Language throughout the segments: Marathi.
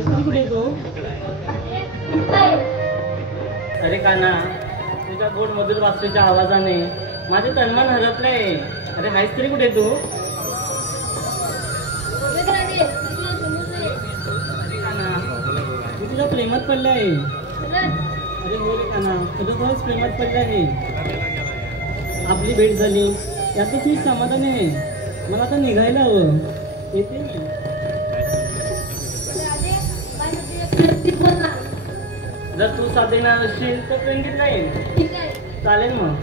हायस्कूल कुठे तू? अरे काना, तुझ्या गोड मधुर वास्तूच्या आवाजाने माझे तन्मन हरपलंय. अरे हायस तरी कुठे तू? मी तुझ्या प्रेमात पडले आहे. अरे हो रे काना, तुझ्या खरंच प्रेमात पडले आहे. आपली भेट झाली यातच मी समाधान आहे. मला आता निघायला हवं. येते मी. जर तू साथ देणार असशील तर ट्रेन घेतला येईल. चालेल मग.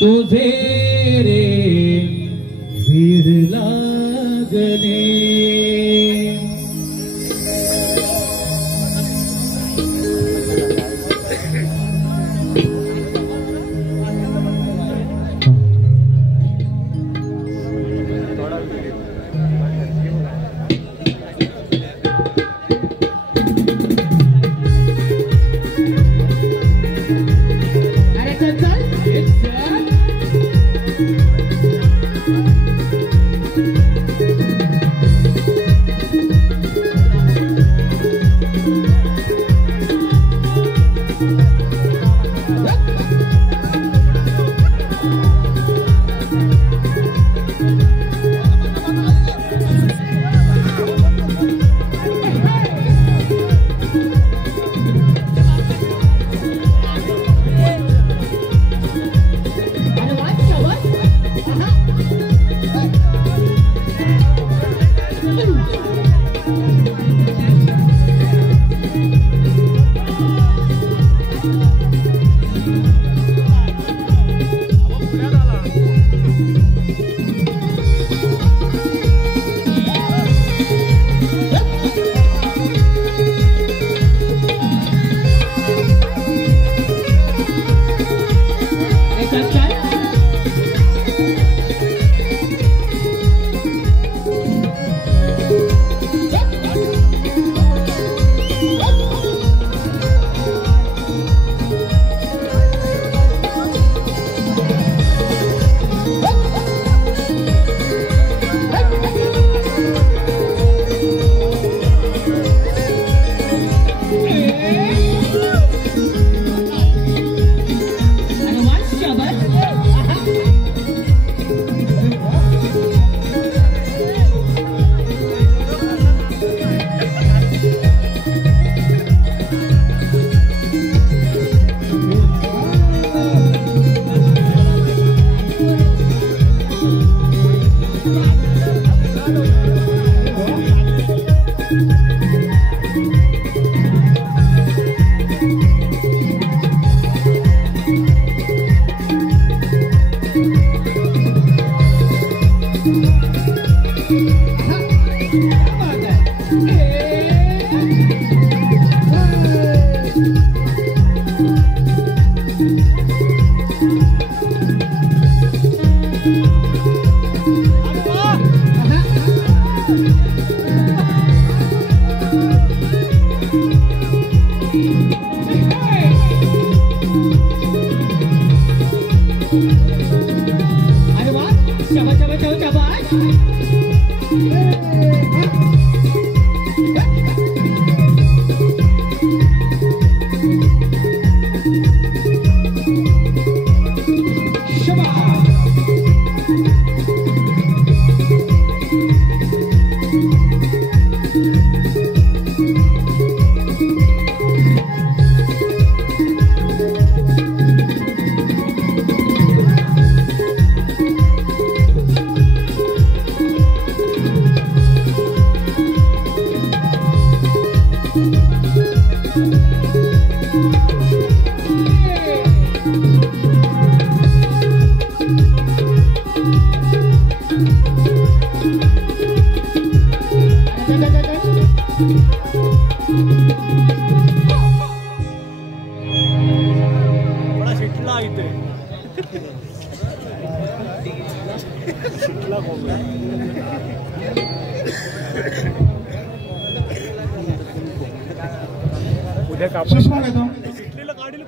तुझे रे भीड़ लागले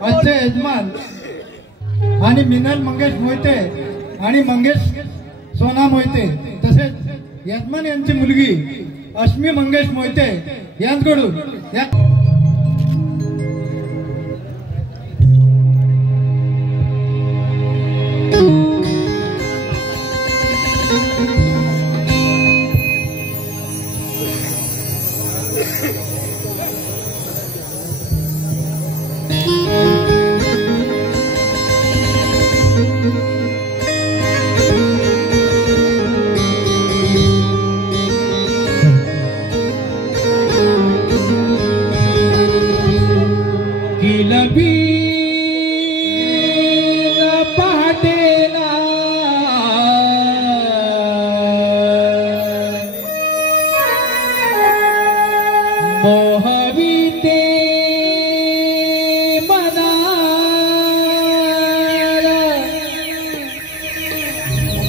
आजचे यजमान आणि मिनल मंगेश मोहिते आणि मंगेश सोना मोहिते तसेच यजमान यांची मुलगी अश्मी मंगेश मोहिते यांच्याकडून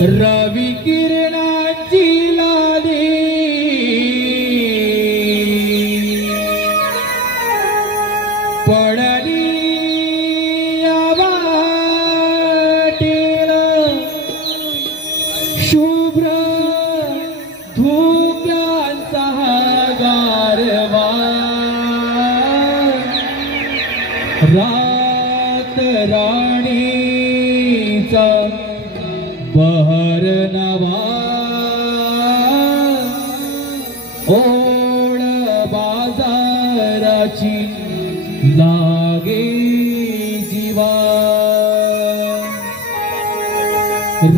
रवि किरणाची लाली पडली वाटेल शुभ्र धुक्यांचा गारवा रात राणीचा बहर नवा ओढ बाजाराची लागे जीवा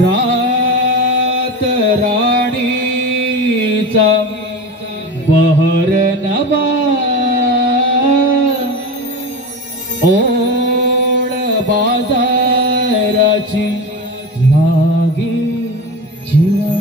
रात राणीचा बहर नवा ओढ बाजाराची लागे जीवा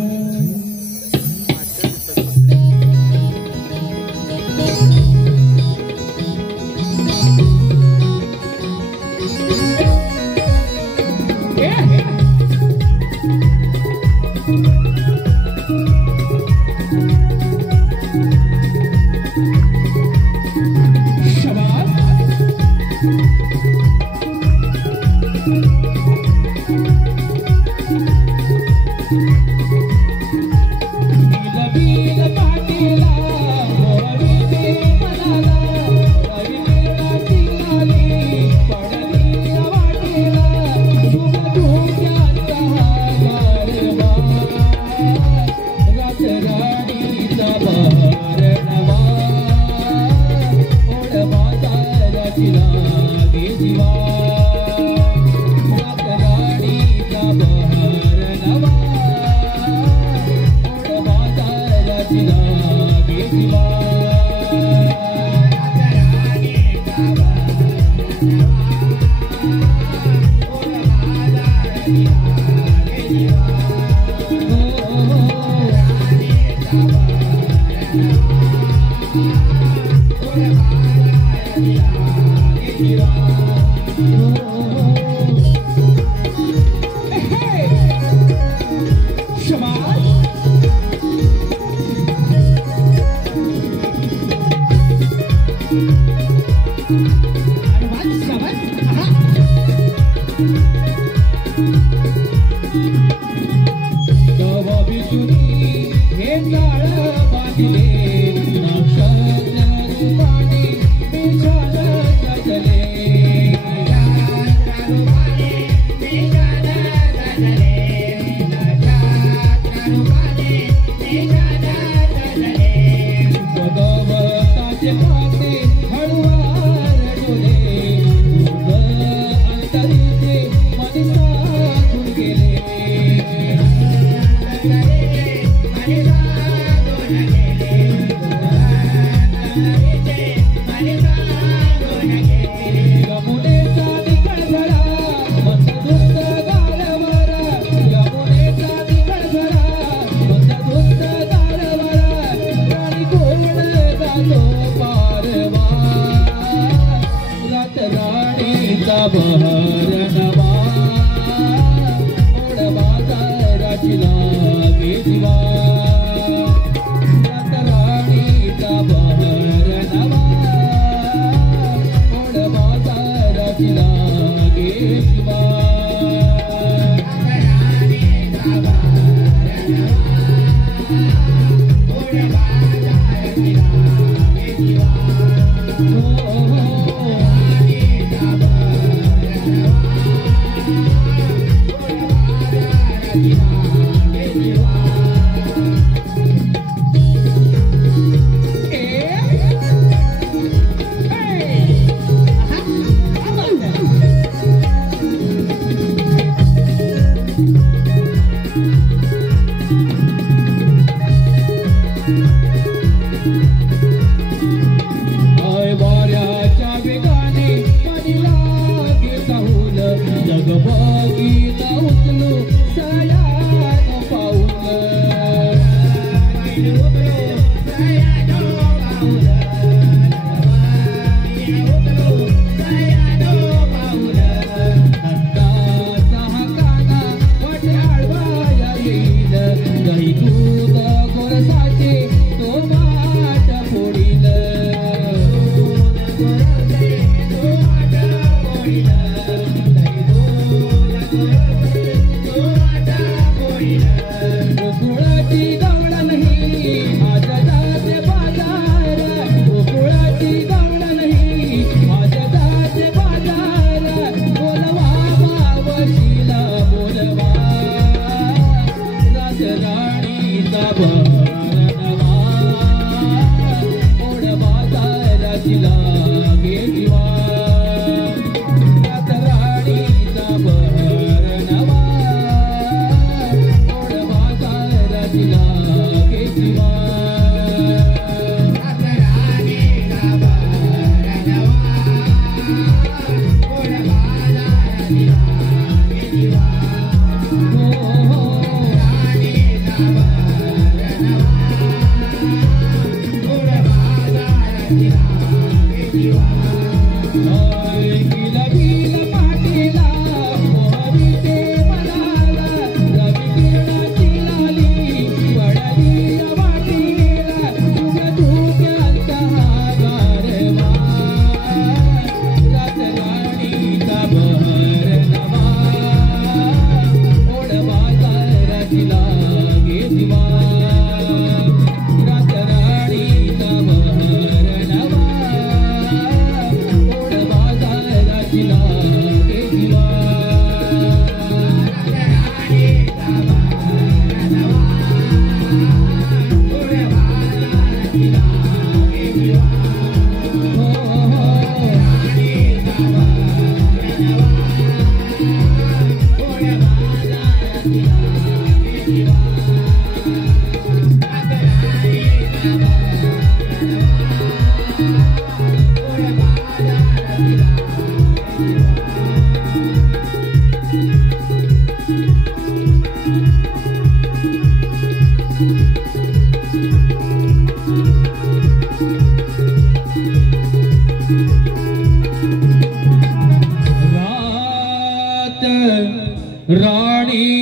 लागे जीवा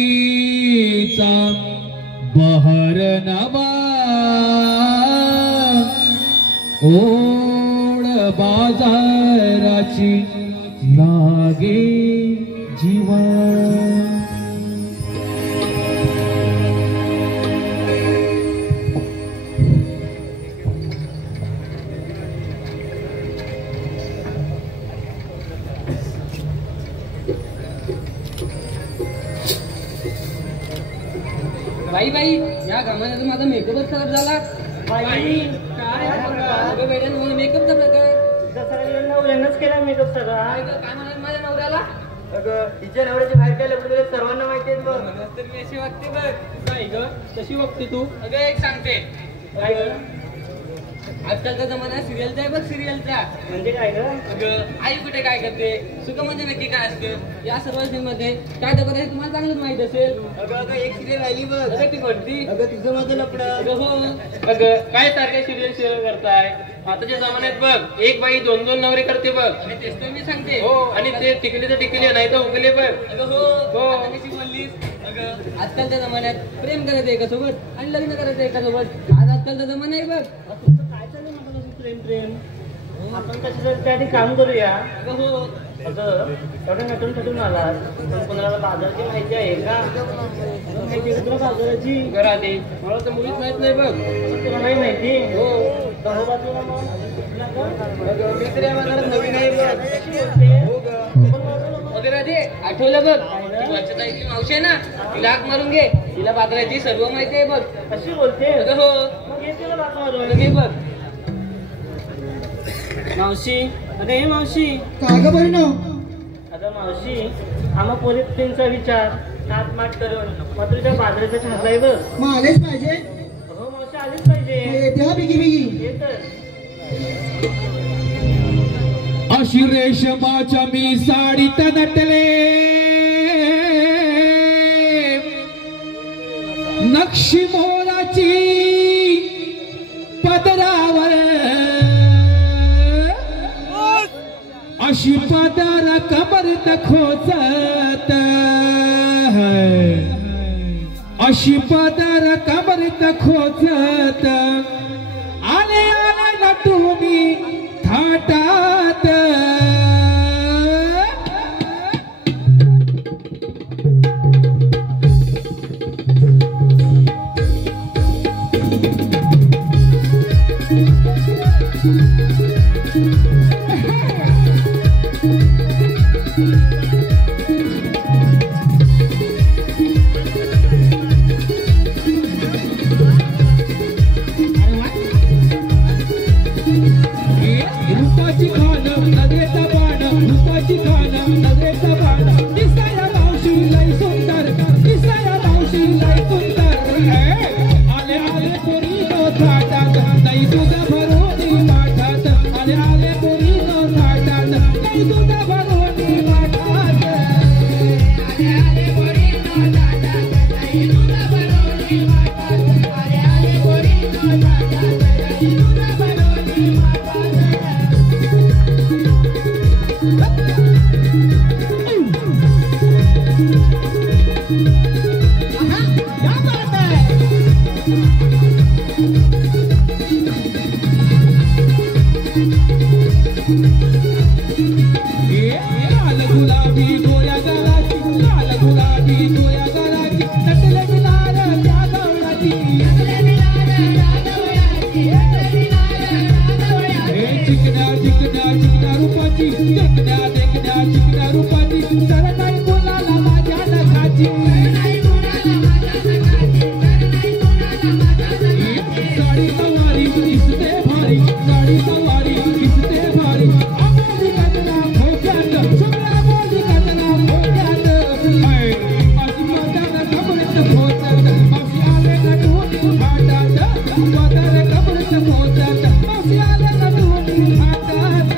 राणीचा बहर नवा ओढ बाजाराची लागे जीवा बाई बाई या कामाने माझा मेकअपच खराब झाला. बाई काय अगं बेड्या मला मेकअपचा प्रकार दसऱ्याला नवऱ्यानंच केला मेकअप सगळा. काय म्हणाल माझ्या नवऱ्याला. अगं तिच्या नवऱ्याचे बाहेर काय लग्न झाले सर्वांना माहिती आहे बघ. तर मी अशी वागते बघ. काय ग कशी बघते तू? अगं एक सांगते काय ग आजकालचा जमाना सिरियलचा आहे बघ सिरियलचा. म्हणजे काय ग? अगं आई कुठे काय करते सुख म्हणजे नक्की काय असतं या सर्व मध्ये काय तर करायचं तुम्हाला चांगलंच माहित असेल. अगं अगं एक सिरियल राहिली बघ. अगं ती कोणती. अगं तिचं माझं लपडं. अगं हो अगं काय सारखे सिरियल करताय आताच्या जमान्यात बघ एक बाई दोन दोन नवरे करते बघ. आणि तेच तर मी सांगते. हो आणि ते टिकले तर टिकले नाही तर उकले बघ. अगं हो हो. आता कशी बोललीस. अगं आजकालच्या जमान्यात प्रेम करायचं एकासोबत आणि लग्न करायचं एकासोबत आजकालचा जमाना आहे बघ. तुमचं काय चाललंय माझं असं प्रेम प्रेम? आपण कशासाठी त्याआधी काम करूया. अगं हो अगं एवढं नटून थटून आलास पण कोणाला बाजाराची माहिती आहे का? माहिती आहे तुला बाजाराची? घरा दे मला तर मुलीच माहित नाही बघ. तुला नाही माहिती? हो दहा बाजूला मग अगं मी तर या बाजारात नवीन आहे बघ. कशी बोलते? हो गं. वगैरे ते आठवलं बघ ती वर्षाताईची मावशी आहे ना तिला हाक मारून घे तिला बाजाराची सर्व माहिती आहे बघ. कशी बोलते? अगं हो मग ये तुला दाखवलं. घे बघ. मावशी अरे हे मावशी का गं बरी ना? अगं मावशी आम्हा पोलिसांचा विचार नाटमाट करून मग तुझ्या बाजाराचा छापलाय बघ. मग आलेच पाहिजे. हो मावशी आलीच पाहिजे. येते हा बिगी बिगी. ये तर अशी रेशमाच्या मी साडीत नटले नक्षी मोराची पदरावर अशी पदर कमरत खोचत अशी पदर कमरत खोचत आले आले नटूनी थाटात रूपाची खान नजरेचा बाण रूपाची खान नजरेचा बाण दिसाया मावशी लय सुंदर दिसाया मावशी लय सुंदर आले आले पोरी तो थाटात नाही तुझं भरोनी माठात लाल गुलाबी डोळ्या गालाची लाल गुलाबी डोळ्या गालाची नटले मिनार त्या गवळाची चिकना चिकना चिकना रूपाची देखण्या देखण्या चिकना रूपाची सर नाही बोलाला माझ्या नखाची साडी सवारी दिसते भारी साडी सवारी दिसते भारी आमोली कतना भोग्यात सगळ्या बोली कतना भोग्यात अशी मजान कबरत भोजत मावशी आले ना टोनी घाटात वादार कबरत भोजत मावशी आले ना टोनी घाटात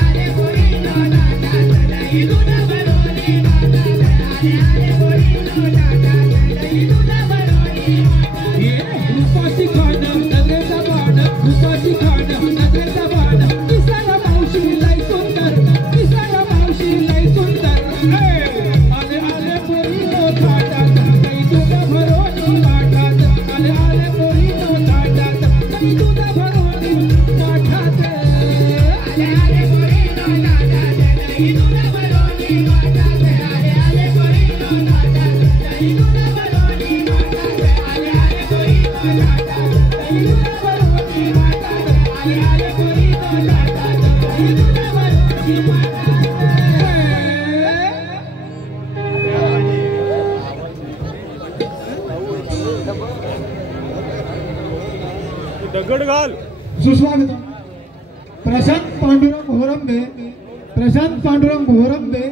आले गोरी नो घाटात दही दूध भरोली घाटात आले गोरी नो घाटात दही दूध भरोली रूपाची खाणं नजरेचा बाण रूपाची खाणं नजरेचा बाण दिसायला मावशी लय सुंदर दिसायला मावशी लय सुंदर आले आले पोरी नो घाटात दही दूध भरोली घाटात आले आले पोरी नो घाटात दही दूध भरोली घाटात आले आले पोरी नो घाटात दही दूध भरोली घाटात आले आले पोरी नो घाटात दही दूध भरोली घाटात आले आले पोरी नो घाटात दही दूध भरोली घाटात आले आले पोरी नो घाटात दही दूध भरोली घाटात सुस्वागतम प्रशांत पांडुरंग घोरंबे प्रशांत पांडुरंग घोरंबे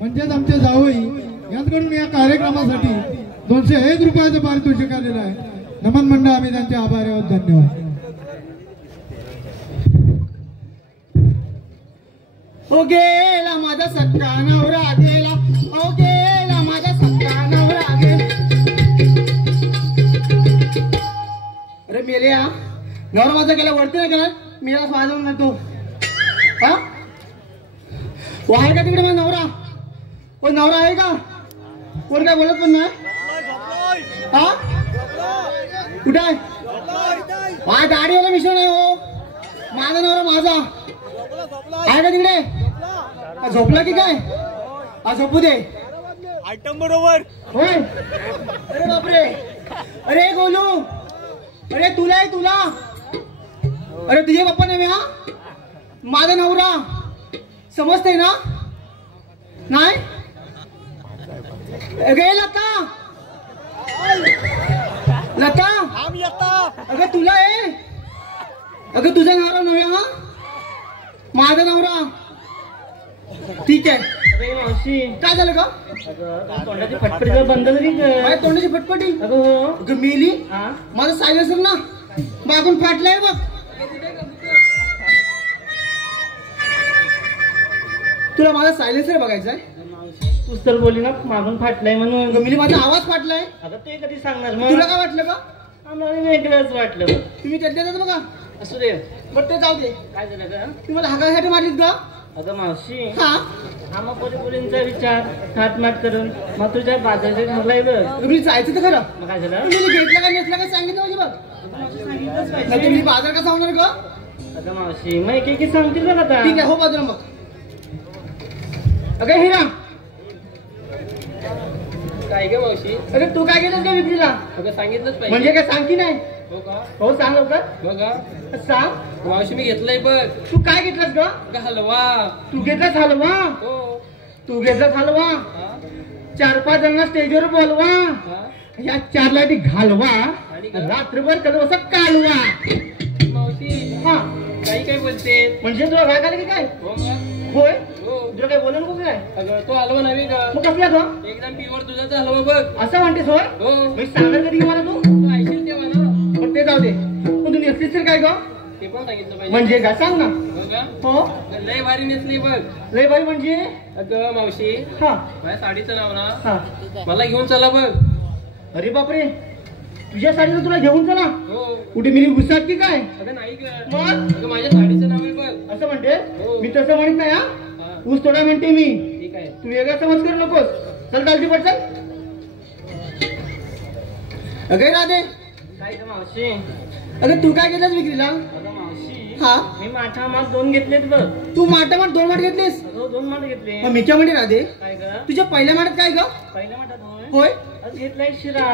म्हणजेच आमचे जावई यांच्याकडून या कार्यक्रमासाठी 201 रुपयाचं पारितोषिक आलेलं आहे. नमन मंडळ आम्ही त्यांचे आभारी आहोत. धन्यवाद. ओ गेला माझा सक्का नवरा गेला ओ गेला माझा सक्का नवरा गेला अरे मेल्या नवरा माझा गेला वरती नाही गेला मेला वाजवून नाही तो हा आहे का तिकडे माझा नवरा ओ नवरा आहे का कोण काय बोलत पण नाही हा कुठे आहे हा दाढीवाला मिश्रण आहे हो माझा नवरा माझा आहे का तिकडे झोपला की काय हा झोपू दे आयटम बरोबर होय अरे बापरे अरे गोलू अरे तुला आहे तुला अरे तुझे पप्पा नाही हा माझा नवरा समजते ना नाही गे लता लता अगं तुला आहे अगं तुझा नवरा नव्हे हा माझा नवरा ठीक आहे. अरे मावशी काय झालं का तोंडाची फटफटी जर बंद झाली माझ्या तोंडाची फटफटी अगं हो अगं मेली हा माझं सायलेन्सर ना मागून फाटलंय बघ तुला माझा सायलेन्सर बघायचा आहे तूच तर बोलली ना मागून फाटलाय म्हणून अगं मेली माझा आवाज फाटलाय अगं ते कधी सांगणार मग तुला काय वाटलं का आम्हाला वेगळंच वाटलं तुम्ही त्याच्यात बघा असू दे बरं ते जाऊ दे काय झालं ग तुम्ही मला हाकासाठी मारलीत का अगं मावशी हा आम्हा पोरीपोरींचा विचार थाटमाट करून मग तुझ्या बाजारात ठरलाय बघ तुम्ही जायचं तर खरं मग काय झालं तुम्ही घेतलं का नेसलं का सांगितलं पाहिजे बघ सांगितलंच नाही पाहिजे तुम्ही बाजार कसा होणार का अगं मावशी मग एक सांगतील बघ आता ठीक आहे हो बाजूला मग अगं हिरा काय ग मावशी अरे तू काय केलं का विक्रीला अगं सांगितलंच पाहिजे म्हणजे काय सांग की नाही हो का हो सांग लवकर बघा सांग मावशी मी घेतलंय बघ तू काय घेतलास ग अगं हलवा तू घेतलास हलवा हो तू घेतलास हलवा हा 4-5 जणांना स्टेजवर बोलवा हा या 4 लाईटी घालवा आणि का? रात्रभर कधी असं कालवा मावशी हा काही काय बोलते म्हणजे तुला राग आला की काय हो का होय हो तुला काय बोलून का काय अगं तो हलवा नव्हे का मग कसला ग एकदम प्युअर दुधाचा हलवा बघ असं म्हणतेस होय हो मी सांगाल कधी मला तू तू ऐकशील तेव्हा ना पण ते जाऊ दे पण तू नेसलीस तर काय ग ते पण सांगितलं पाहिजे म्हणजे काय सांग ना हो का हो अगं, लय भारी नेसली बघ लय बाई म्हणजे अगं मावशी हा माझ्या साडीचं नाव ना हा मला घेऊन चला बघ अरे बापरे तुझ्या साडीला तुला घेऊन चला हो कुठे मिली घुसात की काय अगं नाही ग मग अगं माझ्या साडीचं नाव आहे बघ असं म्हणते हो. मी तसं म्हणत नाही हा हा ऊस थोडा म्हणते मी ठीक आहे तू वेगळा समज करू नकोस चल चालती पड चल अगं राधे काय ग मावशी अगं तू काय केलंस विक्रीला अगं मावशी हा मी माठा माठ 2 घेतलेत बघ. तू माठामाठ 2 माठ घेतलीस? अगं 2 माठ घेतले. मग मी काय म्हणते राधे, काय ग? तुझ्या पहिल्या माठात काय ग? पहिल्या माठात होय. होय, आज घेतलाय शिरा.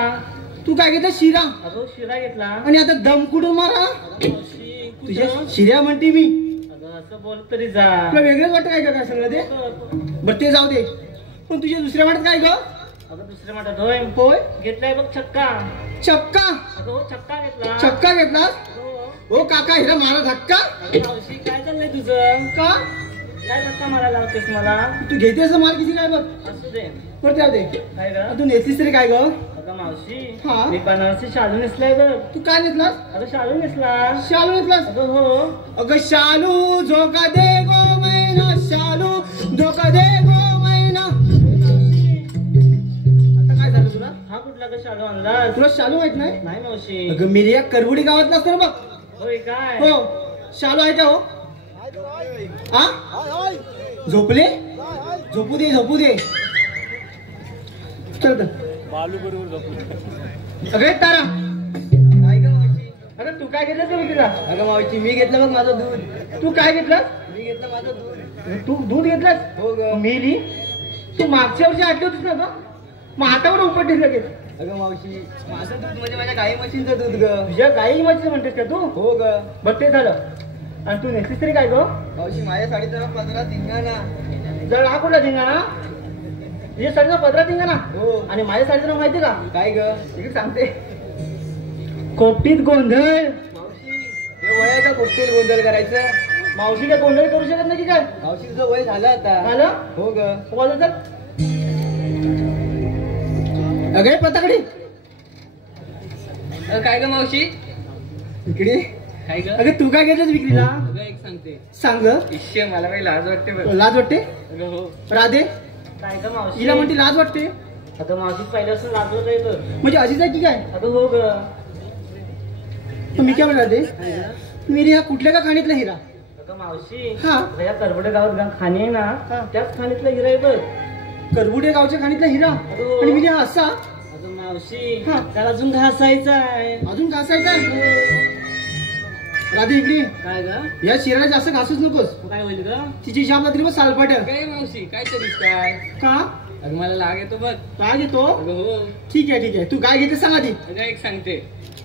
तू काय घेतलं? शिरा. अगं शिरा घेतला. आणि आता दम कुठून मारा? अगं मावशी, तुझ्या कुठं? शिऱ्या म्हणते मी. अगं असं बोल तरी जा. तुला वेगळंच वाटतं काय का काय सगळं ते? बरं ते जाऊ दे, पण तुझ्या दुसऱ्या माठात काय ग? अगं दुसऱ्या माठात होय. होय, घेतलाय बघ छक्का. चक्का. अगं हो छक्का घेतला. चक्का घेतलास? हो. हो काका, हिला मारा धक्का अगं मावशी काय चाललंय तुझं? का? काय धक्का मारायला लावतेस मला? तू घेतेस मार किती काय बघ. असू दे. बरं जाऊ दे, काय ग? तू नेसलीस तरी काय ग? अगं मावशी हा. मी बनारसी शालू नेसलाय बघ. तू काय नेसलास? अगं शालू नेसला. शालू नेसलास? अगं हो. अगं शालू झोका दे गो मैना, शालू झोका दे गो मैना. आता काय झालं तुला? हा कुठला ग शालू आणला? तुला शालू माहित नाही? नाही मावशी. अगं मिरी या करवडी गावात नसतं ना बघ. होय काय? हो, शालू आहे का हो? हा, झोपले? झोपू दे, झोपू दे. चल तर. अगं तारा, काय ग मावशी? अगं तू काय घेतलं का विक्रीला? अगं मावशी मी घेतलं बघ माझं दूध. तू काय घेतलं? मी घेतलं माझं दूध. तू दूध घेतलंस? हो ग. मेली, तू मागच्या वर्षी आठली होतीस ना ग? मग हातावर उपटलीस लगेच. अगं मावशी माझं दूध म्हणजे माझ्या गाई म्हशींचं दूध ग. तुझ्या गाई म्हशीचं म्हणतेस का तू? हो ग. बघ ते झालं. आणि तू नेसलीस तरी काय ग? मावशी माझ्या साडीचा 15 धिंगाणा. जळ हा कुठला धिंगाणा? तुझ्या साडीचा 15 धिंगाणा? हो. आणि माझ्या साडीचं नाव माहिती का? काय ग? ठीक सांगते. कोपटीत गोंधळ. मावशी हे वय आहे का कुठतील गोंधळ करायचं? मावशी काय गोंधळ करू शकत नाही की काय? मावशी तुझं वय झालं आता. झालं? हो ग. बोल तर. अगं पताकडी काय ग मावशी? इकडे. काय ग? अगं तू काय घेतलंस विक्रीला? अगं एक सांगते. सांग. इश्य मला काही लाज वाटते बरं. लाज वाटते? अगं हो. राधे, काय ग मावशी? हिला म्हणते लाज वाटते? अगं मावशी पहिल्यापासून लाजवत येतं. म्हणजे अजीच आहे की काय? अगं हो ग. पण मी काय म्हणत राधे, मी ह्या कुठल्या का खाणीतला हिरा? अगं मावशी हा. या करबडे गावात खाणी आहे ना, त्याच खाणीतला हिरा आहे बघ. करबुडे गावच्या खाणीतला हिरा? अगं. आणि मी हा असा अगं मावशी हा. त्याला अजून घासायचा आहे. अजून घासायचा आहे? राधे इकडे. काय ग? या शिराला जास्त घासूच नकोस. काय होईल ग? तिची शाम तरी मग सालपाट. काय मावशी काय तरीस काय? का अगं मला लाग येतो बघ. राग येतो? अगं हो. ठीक आहे ठीक आहे, तू काय घेतलं सांग आधी. अगं एक सांगते.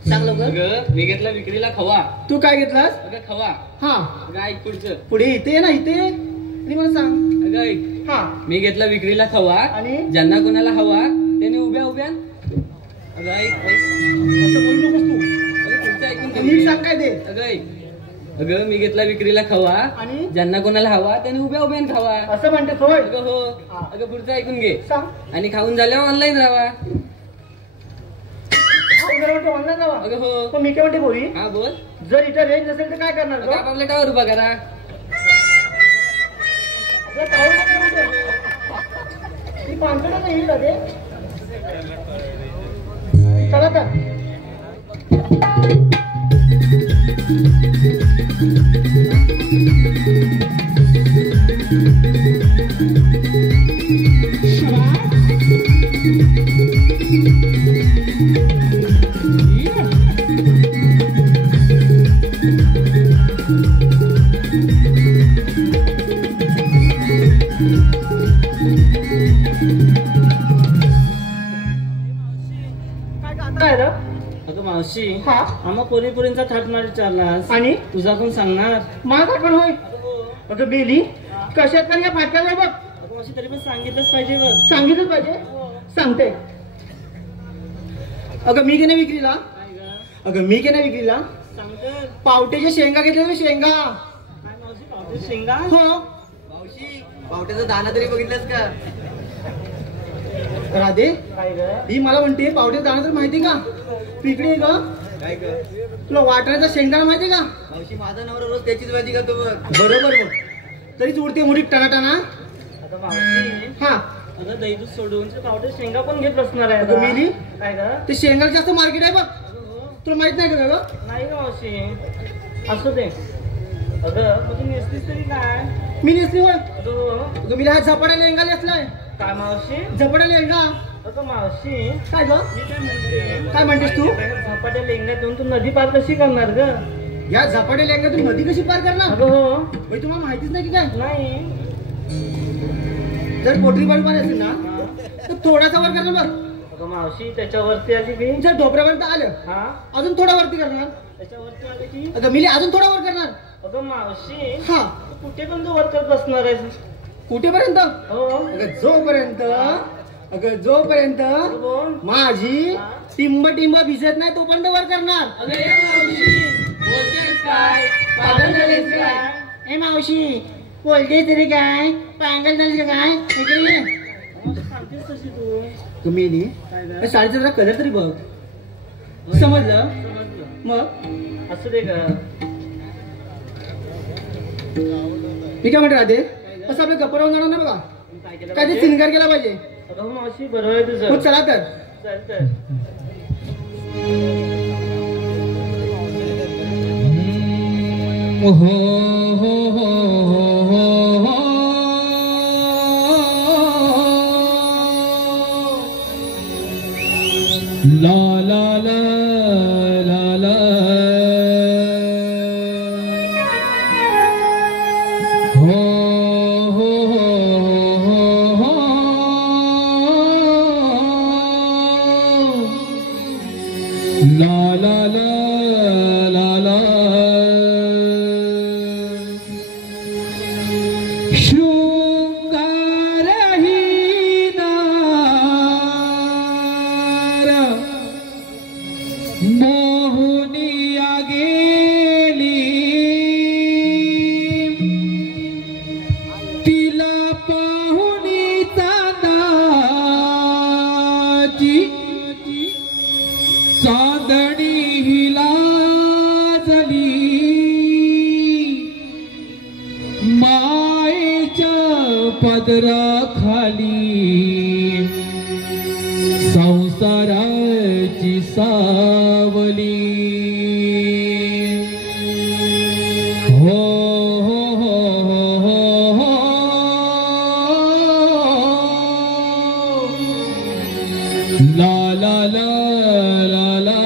सांग लवकर. अगं मी घेतला विक्रीला खवा. तू काय घेतलास? अगं खवा. हा, अगं ऐक पुढचं. पुढे इथे ये ना, इथे आणि मला सांग. अगं ऐक. हा, मी घेतला विक्रीला खवा. आणि ज्यांना कोणाला हवा त्याने उभ्या उभ्या. अगं ऐक ऐक. असं बोलू नकोस तू. अगं पुढचं ऐकून घे. नीट सांग काय ते. अगं ऐक. अगं मी घेतला विक्रीला खवा. आणि ज्यांना कोणाला हवा त्याने उभ्या उभ्यान खावा. असं म्हणते होय. अगं हो. अगं पुढचं ऐकून घे. सांग. आणि खाऊन झाल्यावर ऑनलाईन राहा. ऑनलाईन जावा. अगं हो. पण मी काय म्हणते बोरी, हा बोल. जर इथं रेंज नसेल तर काय करणार अगं ग? आपापल्या टावर उभा करा. जर पाऊस नाही म्हणते. ती पानसडं नाही येईल का ते? चला तर. काय रे? अगं मावशी हा. आम्हा पोरीपोरींचा थाटमाट विचारलास आणि तुझा कोण सांगणार? माझा पण होय. अगं बेली कशात पण या फाटकाला बघ. अगं मावशी तरी पण सांगितलंच पाहिजे बघ. सांगितलंच पाहिजे. सांगते. अगं मी नाही विक्रीला. काय ग? अगं मी नाही विक्रीला. सांगते. पावट्याच्या शेंगा घेतल्या शेंगा. काय मावशी पावटे शेंगा? हो. मावशी पावट्याचा दाना तरी बघितलंस का? राधे, काय ग? ही मला म्हणते पावट्याचा दाणा तर माहिती का? तू इकडे ये ग. काय ग? तुला वाटाण्याचा शेंगदाणा माहिती का? मावशी माझा नवरा रोज त्याचीच भाजी करतो बघ. बरोबर मग तरीच उडते मुडी टनाटाना. अगं मावशी हा. अगं दही दूध सोडून ते पावटे शेंगा पण घेत बसणार आहे अगं आता. मेली. काय ग? ते शेंगाला जास्त मार्केट आहे बघ. अगं हो. तुला माहित नाही का ग? नाही ग मावशी. असू दे. अगं मग तू नेसलीस तरी काय? मी नेसली होय. अगं हो. अगं मी हा झपाटा लेंगा नेसलाय. काय मावशी? झपाटा लेंगा. अगं मावशी काय ग? मी काय म्हणते? काय म्हणतेस तू? झपाट्या लेंगण्यात येऊन तू नदी पार कशी करणार ग? या झपाटे लेंगातून नदी कशी पार करणार? अगं हो. भाई तुम्हाला माहितीच नाही की काय? नाही. जर पोटरी पाणी पाणी असेल ना तर थोडासा वर करणार बघ. अगं मावशी त्याच्यावरती आली की जर ढोपऱ्यापर्यंत आलं हा अजून थोडा वरती करणार. त्याच्यावरती आली की अगं मिली अजून थोडा वर करणार. अगं मावशी हा तू कुठे पण वर करत बसणार आहेस? कुठेपर्यंत? हो. अगं जोपर्यंत बोल. माझी टिंब भिजत नाही तोपर्यंत वर करणार. अगं ए मावशी बोलतेस काय पागल झालीस काय? ए मावशी बोलते तरी काय पांगल झाली काय? इकडे ये. सांगतेस तशी तू. तुम्ही काय गं? साडीचा जरा कलर तरी बघ. समजलं? समजलं. मग असू दे का? मी काय म्हणते राहते असं आपल्या गप्पा जाणार नाही बघा. काय केलं काय ते पाहिजे? सिंगर केला पाहिजे. अगं मावशी बरोबर आहे तुझं. मग चला तर. चालतंय. हो हो हो हो ला ला ला ला ला हो हो हो हो ला ला ला ला ला मोहुनिया गेली तिला पाहुणी चांदाची चांदणी हिला झाली मायेच्या पदराखाली संसाराची सावली हो हो हो हो हो ला ला ला ला ला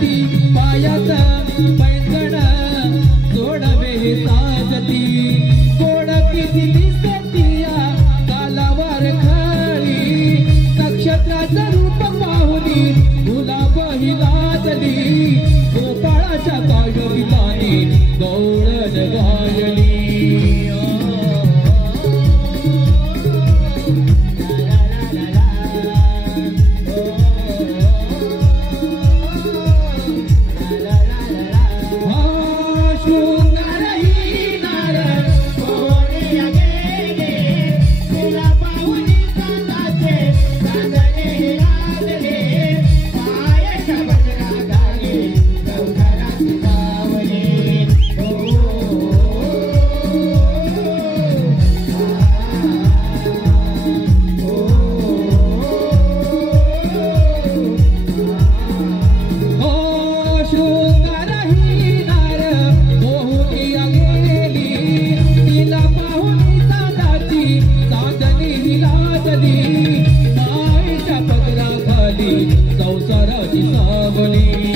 साजती पायात पैंजण जोडवे साजती गोड किती दिसती या गालावर खळी नक्षत्राचं रूप पाहुनी गुलाब ही लाजली गोपाळाच्या काळविताने गौळण गायली संसाराची सावली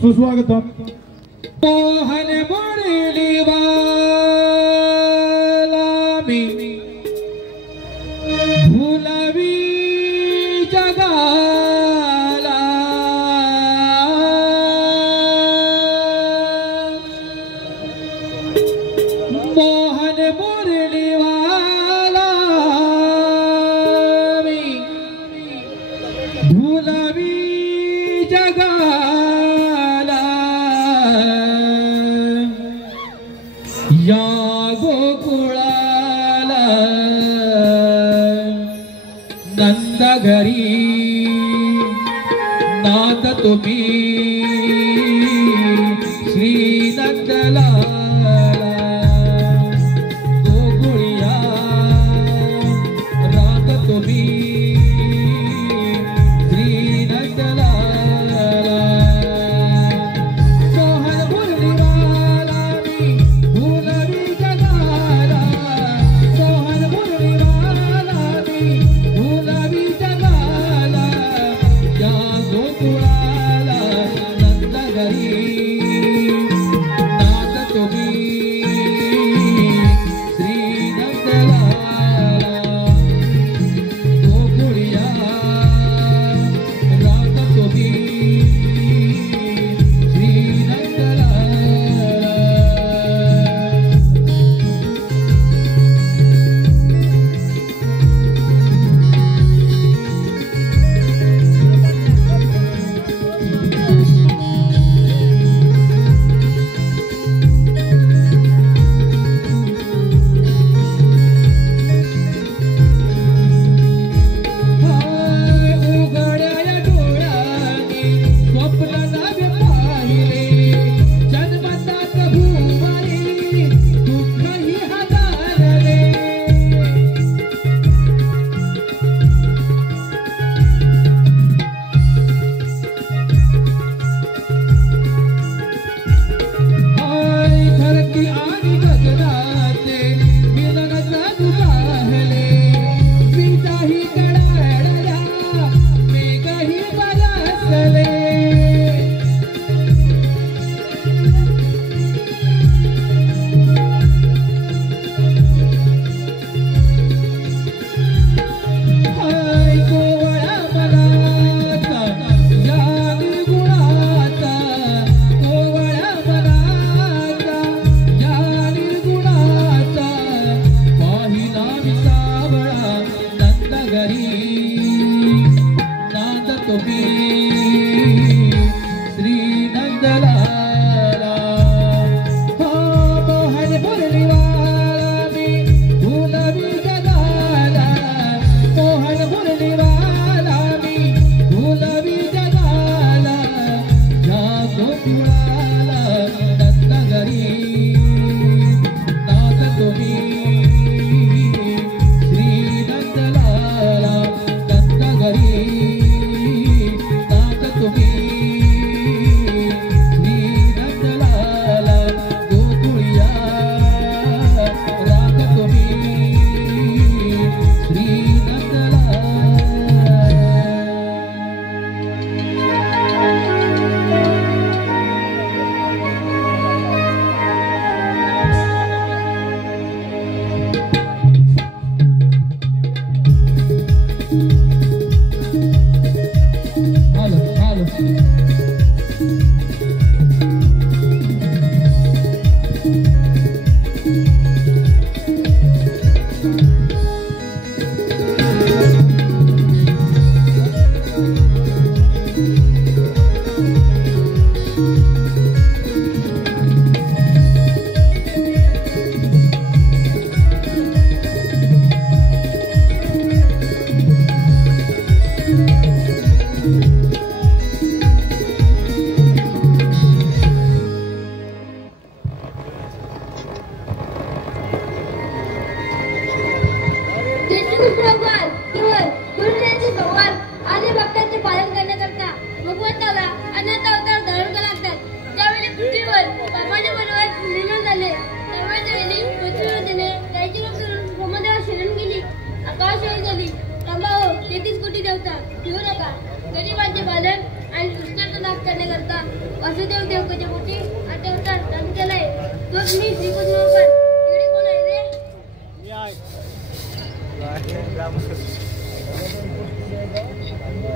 सुस्वागतम मोहन मुरली वाला मी भुलवी जगाला मोहन मुरली वाला मी भुलवी जगाला या गोकुळाला नंद घरी नाथ तुम्ही श्री नंदला गोकुळिया राग तुम्ही श्री नंदला नंदनगरी नांद तुम्ही श्री नंदलाला हो मोहन मुरलीवाला मी फुलवी जगाला मोहन मुरलीवाला मी फुलवी जगाला या गोकुळाला नंदनगरी नांद तुम्ही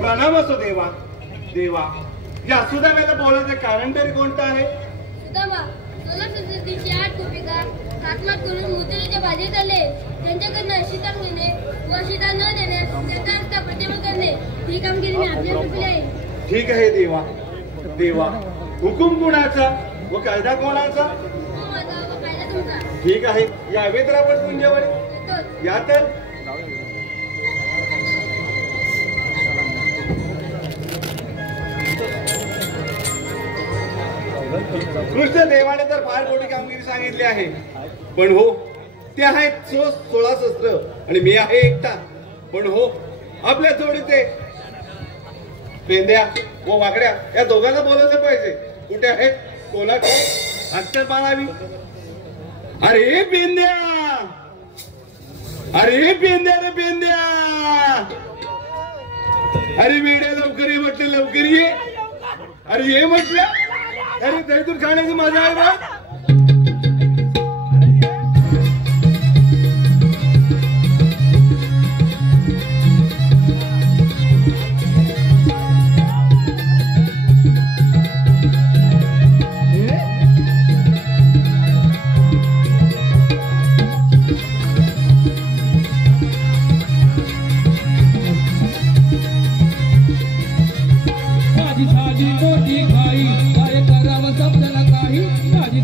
प्रणाम असो देवा. देवा या सुदाम्याला बोलायचं कारण तरी कोणतं आहे? सुदामा 16 सदस्यांची 8 गोपिका हातमात करून मुद्रेच्या बाजीत आले. त्यांच्याकडनं शीतल होणे व शीतल न देण्यास त्याचा रस्ता प्रतिमा करणे ही कामगिरी मी आपल्या सोपली आहे. ठीक आहे देवा. देवा हुकुम कोणाचा व कायदा कोणाचा? हुकुम माझा व कायदा तुमचा. ठीक आहे यावे तर आपण तुमच्यावर या तर. कृष्ण देवाने तर फार मोठी कामगिरी सांगितली आहे, पण हो ते आहेत 16 शस्त्र आणि मी आहे एकटा. पण हो आपल्या जोडीचे पेंद्या व वाकड्या या दोघांना बोलायला पाहिजे. कुठे आहेत? कोणाकडे हत्या पाळावी. अरे पेंद्या, अरे पेंद्या रे पेंद्या, अरे वेड्या लवकर ये म्हटलं, लवकर ये. अरे ये म्हटलं. अरे तरी खाण्याची मजा आहे बा. माझी मोठी घाई काय करावं समजलं काही. माझी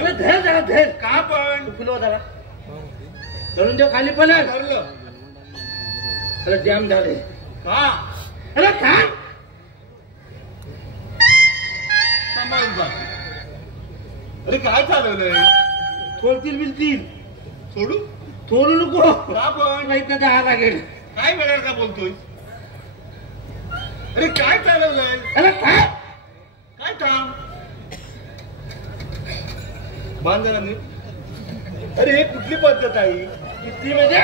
घ्या धर जरा धर का पण फुलवा जरा धरून देऊ खाली पण धरलं अरे जाम झाले का अरे खा सांभाळून जा अरे काय चालवलंय थोडतील बिलतील सोडू थोडू नको का पण माहित नाही दहा लागेल काय वेळेवर का बोलतोय अरे काय चालवलंय अरे खा काय थांब बांध जरा नीट. अरे हे कुठली पद्धत आहे किती म्हणजे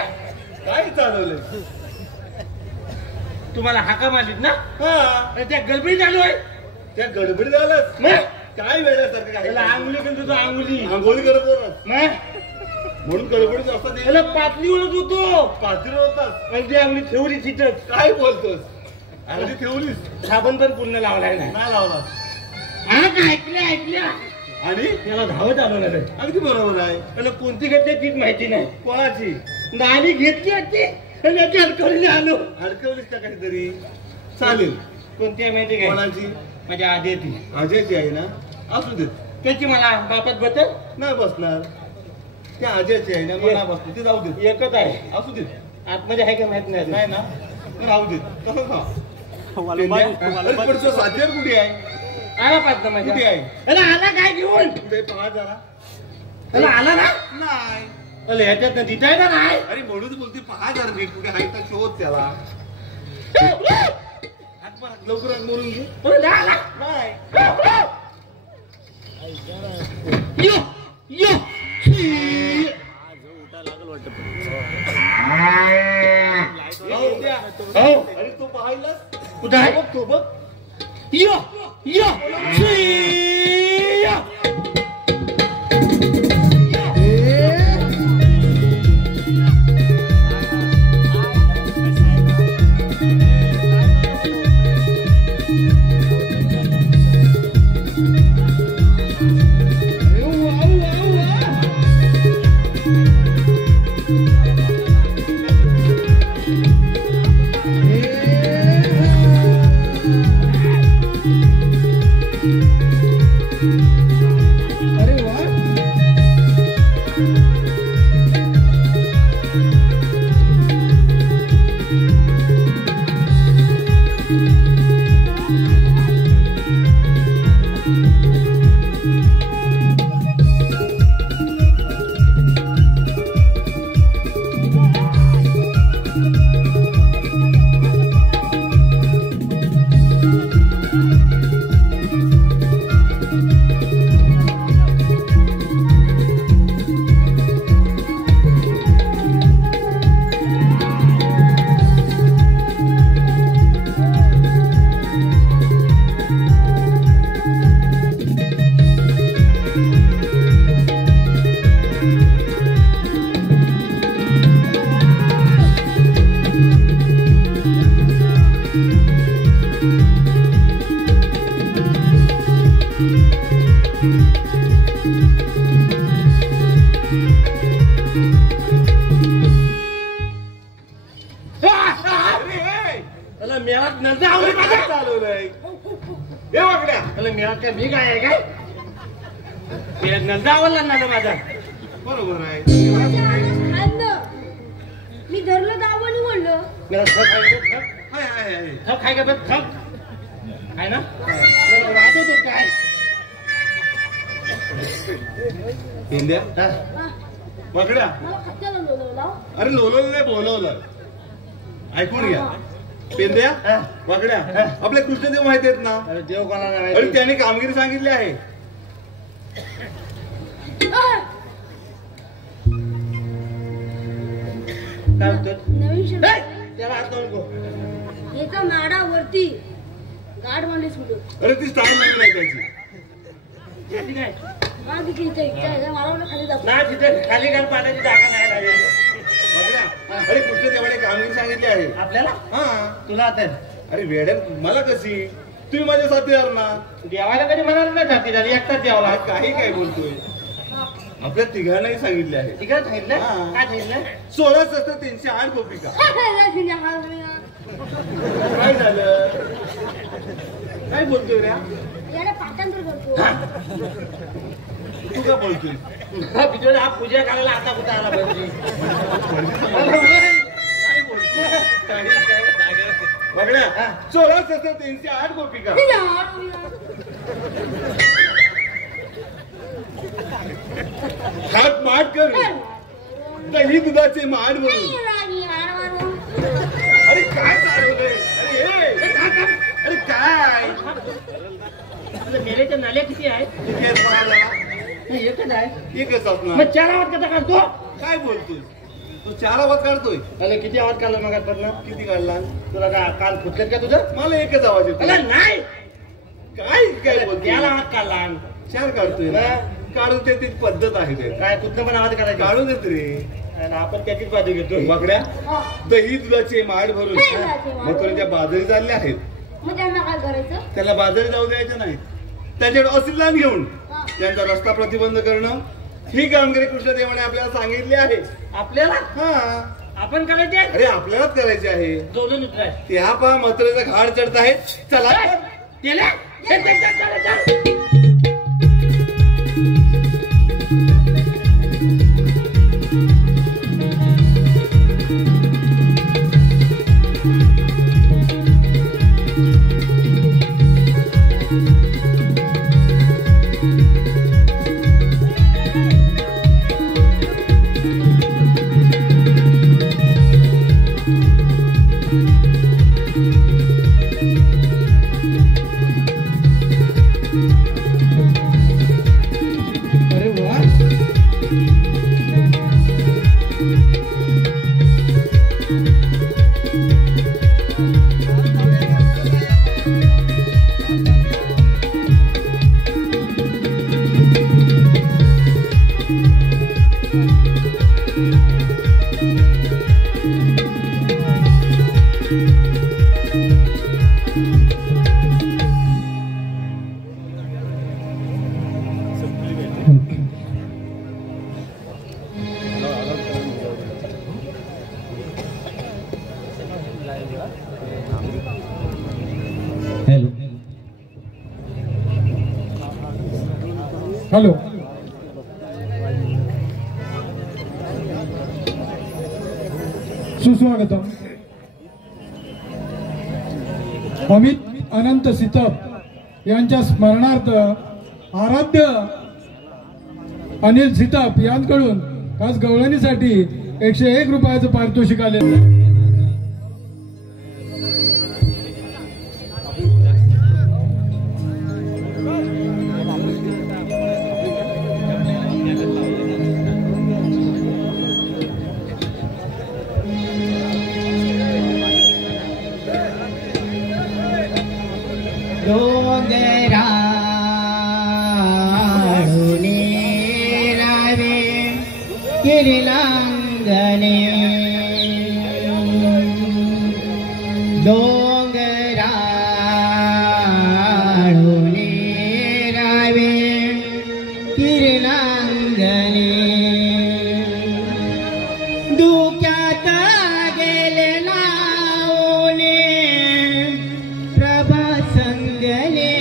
काय चालवलंय तुम्हाला हाका मारलीत ना हा अरे त्या गडबडी चालू आहे त्या गडबडी झालं मग काय वेळासारखं काय त्याला अंगुली करतो तुझं अंगुली आंघोळी करत होतात मग म्हणून गडबडीत असतात त्याला पातळी ओळख होतो पातळी होतात आणि ती अंगुली ठेवली तिथंच काय बोलतोस अगदी ठेवलीस साबण पण पूर्ण लावलाय नाही नाही लावला हा का ऐकल्या आणि त्याला धावत आलो ना रे अगदी बरोबर आहे त्याला कोणती घेतली तीच माहिती नाही कोणाची नाली घेतली होती आणि अडकवली आलो अडकवलीस का काहीतरी चालेल कोणती आहे माहिती काय कोणाची माझ्या आधी ती अजयची आहे ना असू देत त्याची मला बापात बदल नाही बसणार त्या अजयची आहे ना मला बसते ते जाऊ देत एकच आहे असू देत आतमध्ये आहे का माहित नाही नाही ना ते राहू देत तसं खा पण तो साथीवर कुठे आहे आला पाहत माझ्या कुठे आहे त्याला आला काय घेऊन कुठे पहा जरा त्याला आला ना नाही अरे ह्याच्यात ना तिथं आहे का नाही अरे म्हणून बोलते पहा जरा नीट कुठे आहे तर शोध त्याला हात मार, लवकर हात मोडून घे अरे आला नाही यो यो अरे तो पाहिलास कुठं आहे तो बघ यो यो यो त्याला मेळात नंतर आवडली माझ्या चालवलंय हे वाकड्या त्याला मेळात काय मी काय आहे काय मेळात नंतर आवडला ना माझा बरोबर आहे मी धरलं दावणी म्हणलं मेळा ठक आहे का आहे, आहे, आहे. ठक आहे का बघ ठक आहे ना मला वाटत काय पेंद्या हा? वाकड्या मला खात्याला लोलवला अरे लोलवलं बोलवलं ऐकून घ्या पेंद्या हा? वाकड्या आपले कृष्णदेव माहिती आहेत ना अरे देव कोणाला अरे नाही त्याने कामगिरी सांगितली आहे काय होतं? नवीन शब्द त्याला हात लावून गो एका माडावरती गाड मांडली सुटत अरे ती स्टाईल नवीन आहे त्याची ठीक आहे माझी इच्छा आहे का मला वाटलं खाली जातो ना तिथे खाली घाल पाण्याची जागा नाही लागेल वाकड्या अरे कृष्णदेवाने कामगिरी सांगितली आहे आपल्याला हा तुला तर अरे वेड्या मला कशी तुम्ही माझ्या साथीदार ना देवाला कधी म्हणाल ना जाती झाली एकटाच देवाला काही काय बोलतोय आपल्या तिघांनाही सांगितले आहे ठीक आहे सांगितलं हा. काय सांगितलं 16 शस्त्र 308 गोपिका काय झालं काय बोलतोय रे याला पाठांतर करतो तू का बोलतोय? बिजोड हा पूजा करायला आता कुठं आला पाहिजे? बघण्या 16,308 गोपिका. हात माठ कर, दही दुधाचे माठ म्हणून. अरे काय चालवलंय? अरे काय मेलेच्या नाल्या किती आहेत? एकच आहे. एकच असणार. मग 4 आवाज कसा काढतो? काय बोलतोय तू? 4 आवाज काढतोय. अरे किती आवाज काढला मग किती काढला? तुला काय काल फुटलेत का तुझं? मला एकच आवाज येतो. अरे नाही, काय काय बोलतोय? त्याला आवाज काढला. 4 काढतोय ना. काढून ते ती पद्धत आहे ते. काय कुठलं पण आवाज काढायचा? काढून देत रे. आणि आपण त्याचीच बाजू घेतो. बकड्या दही दुधाचे माठ भरून मथुरेच्या बाजारी चालले आहेत. मग त्यांना काय करायचं? त्याला बाजारी जाऊ द्यायचं नाही. त्याच्याकडे असिलान घेऊन त्यांचा रस्ता प्रतिबंध करणं ही कामगिरी कृष्णदेवाने आपल्याला सांगितली आहे. आपल्याला हा आपण करायचे? अरे आपल्यालाच करायचे आहे. दोन उतराय त्या पहा मथुरेचा घाट चढत आहेत. चला त्याला हॅलो. सुस्वागतम. अमित अनंत सितप यांच्या स्मरणार्थ आराध्य अनिल सितप यांकडून खास गवळणीसाठी 101 रुपयाचं पारितोषिक आले. किरलांगणे डोंगराळूने रावे किरलांगणे दुःख्यात गेले नावने प्रभा संगले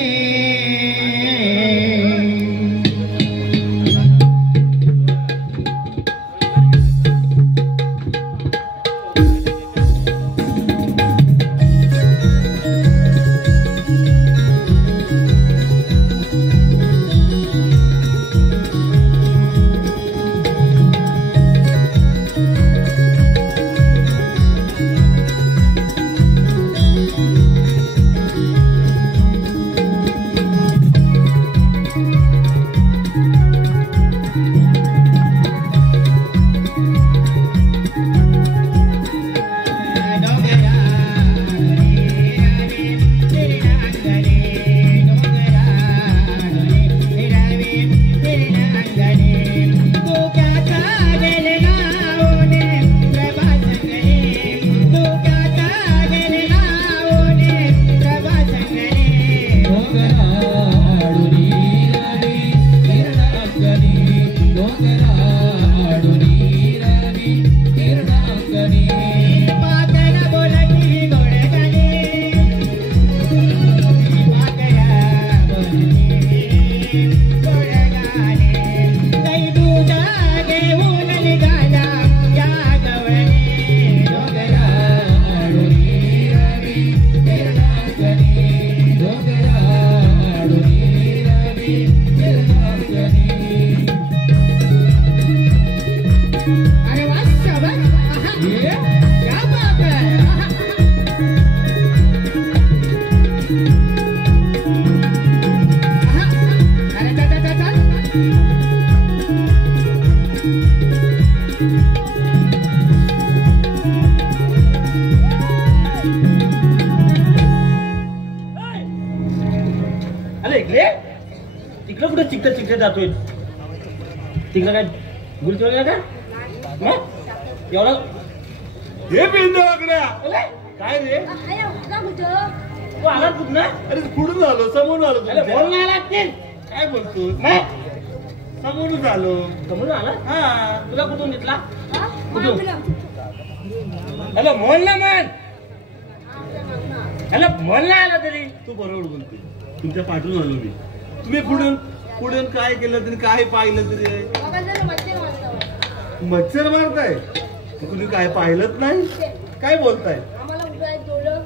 कुठे चिकट जातोय तिकडे काय गुलचोळीला का मग एवढा हे बिंदू वाकड्या काय रे आया उगा कुठं तू आला कुठं ना अरे पुढून आलो समोरून आलो अरे बोल ना आला ते काय बोलतो मग समोरून आलो समोरून आला हा तुला कुठून घेतला हा कुठून? मागलं. हॅलो मोल ना मन हॅलो मोल ना आला तरी तू बरोबर बोलते तुमच्या पाठवून आलो मी तुम्ही पुढून पुढून काय केलं तरी काय पाहिलं तरी बाबा जरा मच्छर मारतो. मच्छर मारताय तुम्ही काय पाहिलंच नाही काय बोलताय आम्हाला उभं आहे डोळं.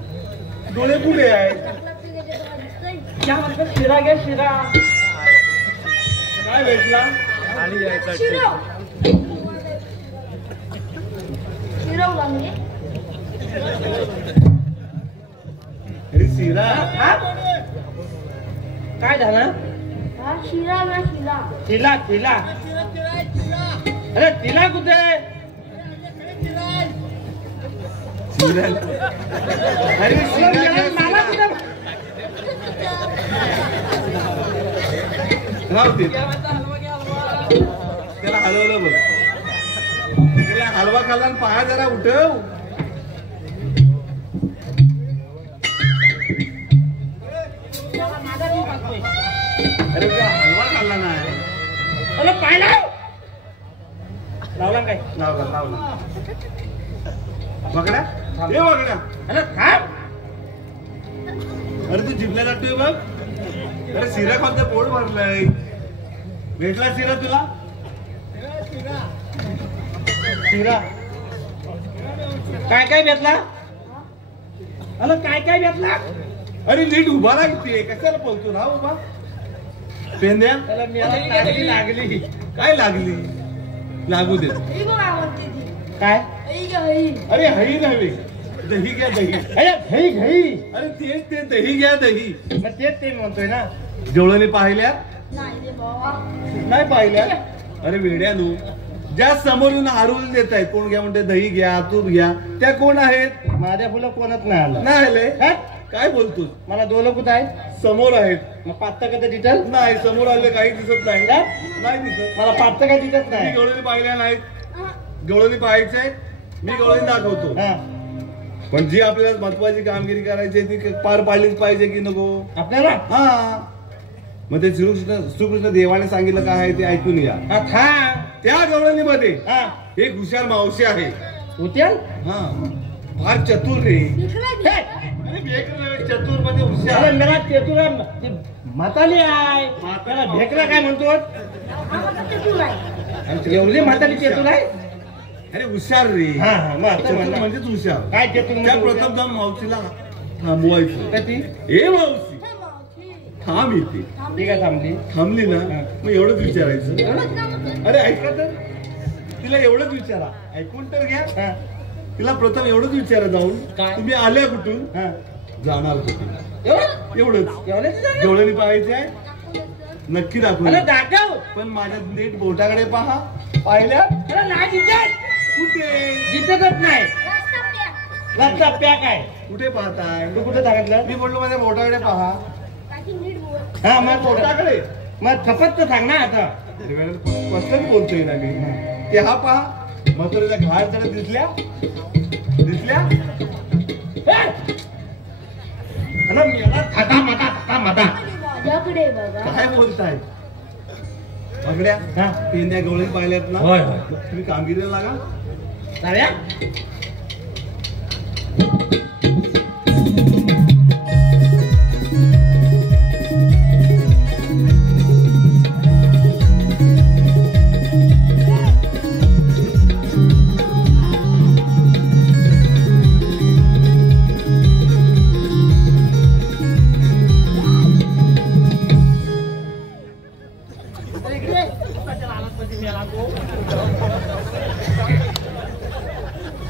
डोळे पुढे आहेत टाकलं तर त्याच्यात तुम्हाला दिसतंय. क्या म्हणतात शिरा घ्या शिरा काय भेटला शिरो. शिरो वांगे. अरे शिरा हा? काय झालं हा शिरा ना शिरा. तिला तिला अरे तिला कुठे शिरा अरे शिरा मला कुठे राहते त्याला हलवलं बघ त्याला हलवा खाल्ला आणि पाया जरा उठव अरे त्या हलवा खाल्ला नाही अरे पाय लाव लावला काय लावला बघड्या हे बघड्या अरे थांब अरे तू जिंकल्या जातोय बघ अरे शिरा कोणत्या पोट भरलंय भेटला शिरा तुला शिरा काय काय भेटला अरे काय काय भेटला अरे नीट उभा लागते कशाला बोलतो ना उभा पेंद्या त्याला लागली लागली काय लागली लागू दे ही बघ आवडते ती. काय ही घ्या, ही. अरे हई नव्हे दही घ्या दही अरे घई घई अरे तेच ते दही घ्या दही मग तेच ते म्हणतोय ना जेवढ्याने पाहिल्या नाही रे बाबा. नाही पाहिल्या अरे वेड्यानू ज्या समोरून हारून देत आहेत कोण घ्या म्हणते दही घ्या तूप घ्या त्या कोण आहेत माझ्या फुलं कोणच नाही आलं नाही आले हा? काय बोलतोस मला दोन कुठं आहे समोर आहेत मग पाचता का डिटेल नाही समोर आले काही दिसत नाही नाही दिसत मला पाचता काय दिसत मी नाही गवळणी पाहिल्या नाहीत गवळणी पाहायचे आहेत मी गवळणी दाखवतो हा पण जी आपल्याला महत्वाची कामगिरी करायची आहे ती पार पाडलीच पाहिजे की नको आपल्याला हा मग ते श्रीकृष्ण देवाने सांगितलं काय आहे ते ऐकून या हा खा त्या गवळणीमध्ये हा एक हुशार मावशी आहे उचल हा फार चतुर रे इकडे दे. अरे भेकलं नव्हे, चतुर मध्ये हुशार अरे मेरा तेतुरा म्हाताली आहे त्याला भेकला काय म्हणतो आम्हाला ते तू नाही. एवढी म्हाताली तेतुर आहे अरे हुशार रे हा हा मग आता चतुर म्हणला. म्हणजेच हुशार काय तेतुर त्या प्रथम जाऊन मावशीला थांबवायचं कधी ए मावशी हे मावशी. थांब येते ठीक आहे थांबली थांबली ना हा. मग एवढंच विचारायचं एवढंच काम होतं. अरे ऐका तर तिला एवढंच विचारा ऐकून तर घ्या हा तिला प्रथम एवढंच विचारा जाऊन काय? तुम्ही आल्या कुठून हा जाणार कुठून एवढं एवढंच एवढंच झालं? जेवढ्याने पाहायचे आहे नक्की दाखवून अरे दाखव पण माझ्या नीट बोटाकडे पहा पाहिल्या अरे नाही जिंकत कुठे जिंकतच नाही रस्ता प्या. लक्षात पॅक आहे कुठे पाहताय तू कुठे सांगितलं मी बोललो माझ्या बोटाकडे पहा काकी नीट बोल. हा मग बोटाकडे मग छपत तर सांग ना आता स्पष्टच बोलतोय ना मी ते हा पहा मथुरेच्या घाट जरा दिसल्या दिसल्या अरे मेला थका मता माझ्याकडे बघा. काय बोलताय बघड्या हा पेंद्या गवळी पाहिल्यात ना होय, होय. तुम्ही कामगिरीला लागा चालेल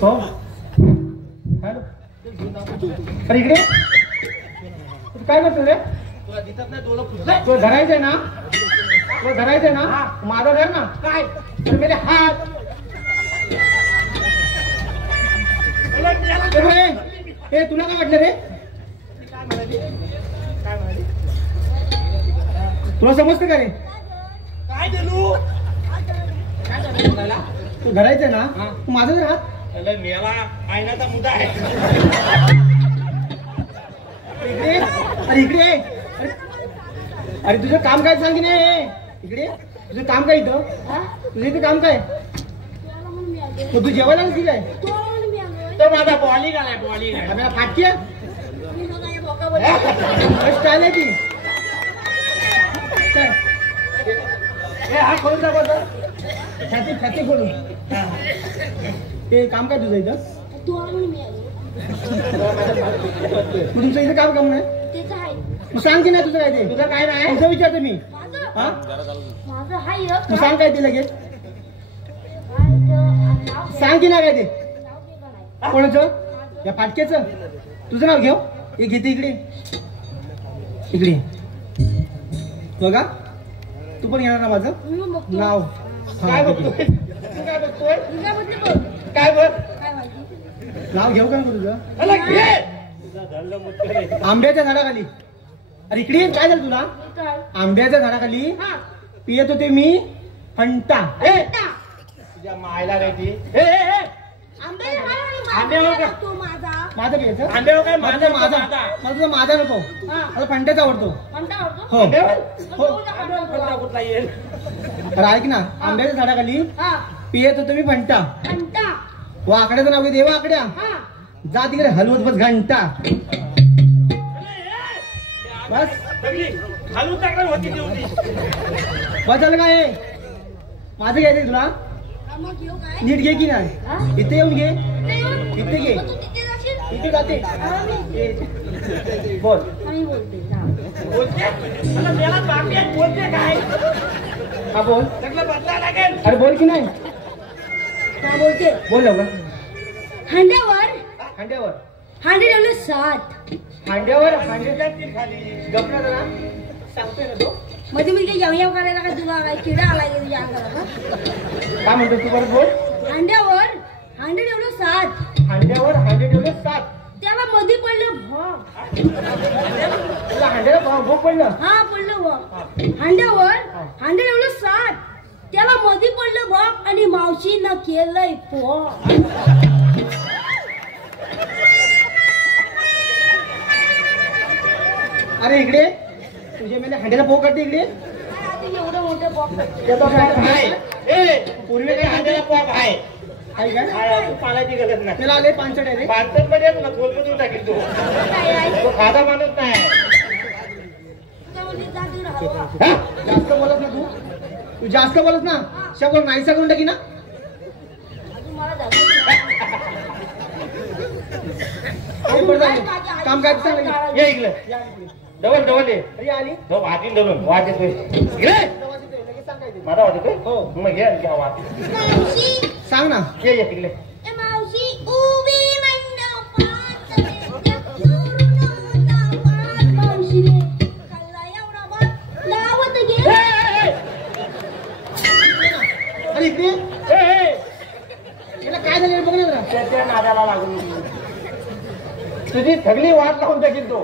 हो हॅलो अरे इकडे तू काय करतो रे तुला दिसत नाही डोळं फुटलंय तो धरायचंय ना तो धरायचंय ना माझा धर ना काय तर मेरे हात हे तुला काय वाटलं रे तुला समजतं का रे काय देऊ तू धरायचं ना तू माझं हात त्याला मेला आयनाचा मुद्दा आहे इकडे अरे इकडे अरे अरे तुझं काम काय सांग की नाही इकडे तुझं काम काय इथं तुझं इथं काम काय मग तू जेवायला आली काय तो माझा बॉलिंग आलाय बॉलिंग आहे आपल्याला फाटकी स्टाईल आहे ती हा खोलून दाखव छाती छाती खोलून ते काम काय तुझं इथं तुमचं इथं काम काम नाही तू सांग की नाही तुझं काय ते तुझं काय नाही तुझं विचारतो मी हा तू सांग काय ते लगेच सांग की नाही काय ते कोणाचं या फाटक्याचं तुझं नाव घेऊ हे घेते इकडे इकडे बघा तू पण घेणार ना माझं नाव काय बघतोय तू काय बघतोय काय बघ नाव घेऊ का नको तुझं अला घे आंब्याच्या झाडाखाली अरे इकडे ये, काय झालं तुला आंब्याच्या झाडाखाली पियत होते मी फंटा तुझ्या मायला काय ती आंब्यावर का माझं पियचं आंब्यावर काय माझा माझा माझा मला माझा नको मला फंट्याचा आवडतो हो कुठला येईल अरे ऐक ना आंब्याच्या झाडाखाली पियत होतो मी फंटा व आकड्याचं नाव घे देवा आकड्या जा तिकडे हलवत बस घंटा बस घालून टाकणार होती ती होती बस झालं काय माझं घ्यायचं तुला नीट घे की नाही इथे येऊन घे इथे घे इथे जाते बोल बोलते मला मेला बाकी आहे, बोलते काय हा बोल सगळं बदला लागेल अरे बोल की नाही काय बोलते बोल लवकर हांड्यावर हांड्यावर हांडे ठेवले 7 हांड्यावर हांड्याच्या गपना जरा सांगतोय ना तो मध्ये मी काही यवयव करायला का तुला काय किडा आलाय तुझ्या अंगाला काय म्हणतो तू परत बोल हांड्यावर हांडे ठेवले 7 हांड्यावर हांडे ठेवले 7 त्याला मध्ये पडलं भोग तुला हांड्याला भोग पडलं हा पडलं भोग हांड्यावर हांडे ठेवले 7 त्याला मध्ये पडलं भोग आणि मावशीनं केलंय भोग अरे इकडे तुझे मेले हांड्याला भोग करते इकडे एवढं मोठं भोग पूर्वी ते हांड्याला पॉप आहे आहे का काय तू पालायची गरज नाही त्याला आले पानसट आहे रे बांधतात मध्ये तुला गोल करून टाकेल तू तो खादा माणूस नाही हा? जास्त बोलत ना तू जास्त बोलत ना शब्द नाहीसा करून टाकी ना हे बरं झालं. काम काय ते सांग ये इकडे डबल डबल ये अरे आली तो वाटीन धरून वाट येतोय इकडे लगेच सांगायचं माझा वाट येतोय हो. मग घे आणि घ्या वाट सांग ना ये ये तिकडे मावशी उभी मंडपात मावशी रे खाल्ला एवढा भात लावत घे अरे इकडे याला काय झालं बघ ना जरा त्याच्या नादाला लागून तुझी सगळी वाट लावून टाकील तो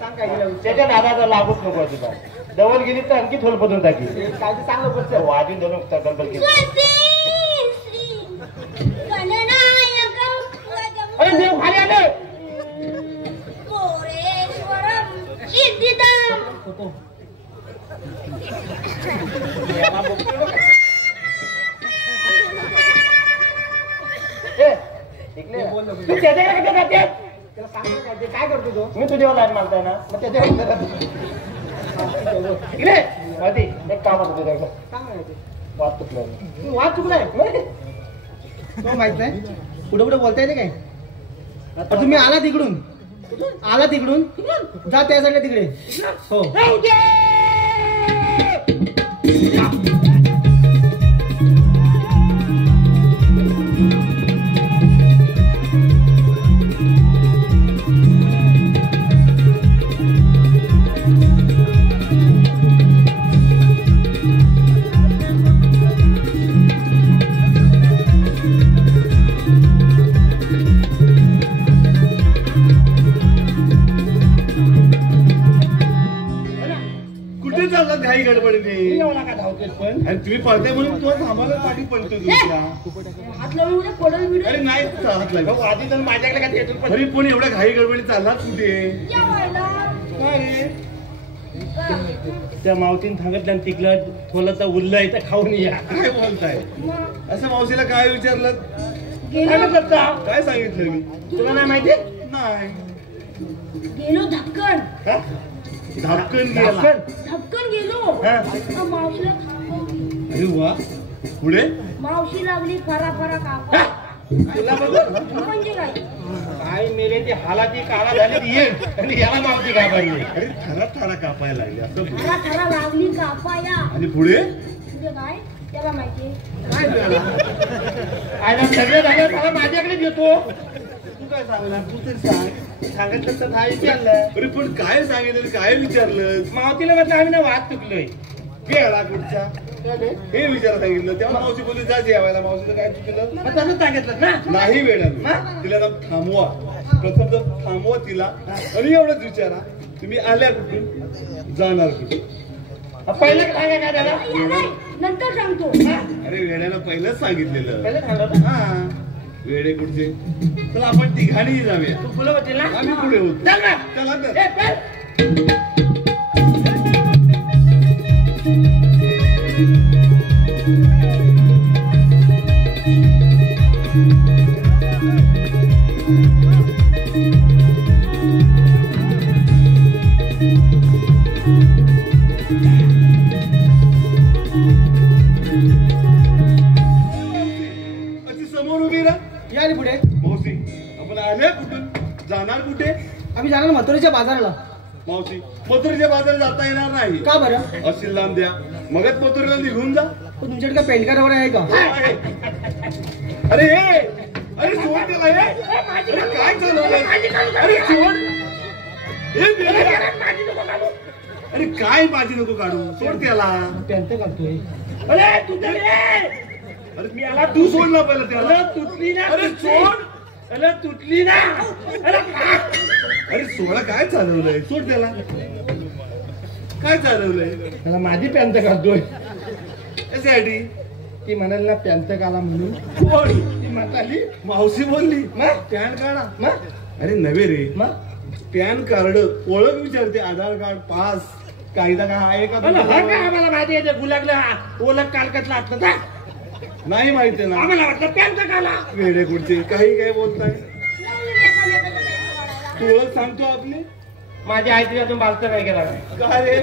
सांग काय गेलं त्याच्या नादाला लागूच नको तुला डबल गेली तर आणखी थोल बदलून टाकी काय ते सांग लवकर वाटीन धरून डबल गेली अरे देव खाली आलं तू त्याच्याकडे कुठे जाते त्याला सांग ना काय ते काय करतो तो मी तुझ्यावर लाईन मारताय ना मग त्याच्यावर इकडे माहिती एक काम होतं तुझ्याकडे सांग ना ते वाद तुटलं तू वाद चुकलाय तो माहित नाही पुढे पुढे बोलता येते काय तुम्ही आला तिकडून जा त्या साईडला तिकडे हो कुठे चालला घाई गडबडीने एवढा का धावतो पण आणि तुम्ही पळते म्हणून तो थांबायला पाठी पळतो तुमच्या. हात लावून उद्या पडल बिडल. अरे नाही हात लागला. भाऊ आधी तर माझ्याकडे काय येतो पण अरे पण एवढ्या घाई गडबडी चाललात कुठे? जेवायला. काय रे? त्या मावतीन सांगितलं तिकलं थोलं तर उरलं इथं खाऊन या. काय बोलताय? मग असं मावशीला काय विचारलं? गेलो काय सांगितलं मी? तुला नाही माहिती? नाही. गेलो धक्कन. धापकन गेला. धक्कन गेलो. मावशीला थांबवली. अरे वा. पुढे मावशी लागली फरा फरा कापा. तुला बघ म्हणजे काय? काय मेले ते हालाची काळा झाली ये आणि याला मावती काय पाहिजे. अरे थरा थरा कापायला लागले असं बोल. फरा फरा लागली कापाया. आणि पुढे म्हणजे काय त्याला माहिती. काय झालं? आयला सगळं झालं त्याला माझ्याकडे घेतो. तू काय सांगणार? तू तरी सांग. सांगितलं तर नाही चाललं. अरे पण काय सांगितलं? काय विचारलं? मावतीला म्हटलं आम्ही ना वाद चुकलोय. गेला कुठच्या हे विचार सांगितलं तेव्हा मावशी बोलली जा जेवायला. मावशीचं काय चुकलं? मग तसंच सांगितलं ना. नाही वेळा तिला थांबवा. प्रथम तर थांबवा तिला आणि एवढंच विचारा तुम्ही आल्या कुठून जाणार कुठे? पहिलं सांगा काय त्याला. नंतर सांगतो. अरे वेड्याला पहिलंच सांगितलेलं. पहिलं सांगलं हा वेडे कुठचे. चला आपण तिघांनी जाऊया. तू फुलं होतील ना. आम्ही पुढे होतो. चल ना. चला तर. ए, चल. अशी समोर उभी ना. या रे पुढे. मावशी आपण आल्या कुठून जाणार कुठे? आम्ही जाणार मथुरेच्या बाजाराला. मावशी मथुरेच्या बाजारात जाता येणार नाही. का बरं? असेल लांब द्या मगच मथुरेला निघून जा. पण तुमच्याकडे काय पेंट कार्ड वगैरे आहे का? अरे अरे सोड त्याला हे. अरे काय चालवलंय? अरे सोड. अरे काय माझी नको काढू. सोड त्याला. पेंट घालतोय. अरे तू तर ये. अरे मी आला तू सोडला पहिला त्याला. अरे तुटली ना. अरे सोड. अरे तुटली ना. अरे सोडा काय चालवलंय? सोड त्याला. काय चालवलंय? त्याला माझी पॅन्ट घालतोय. यासाठी ती म्हणाल ना पॅन्ट घाला म्हणून. कोण? ती म्हणाली मावशी बोलली मग पॅन काढा. मग अरे नव्हे रे. मग पॅन कार्ड ओळख विचारते. आधार कार्ड पास कायदा काय आहे का हा तुझ्याजवळ? काय आम्हाला माहिती आहे गुलागला ओलक कालकतला असतं का. नाही माहिती ना. आम्हाला वाटलं पॅन्ट घाला. वेडे कुठचे काही काय बोलताय. तू ओळख सांगतो आपली. माझ्या आई तुझ्यातून बालतं काय केला काय रे?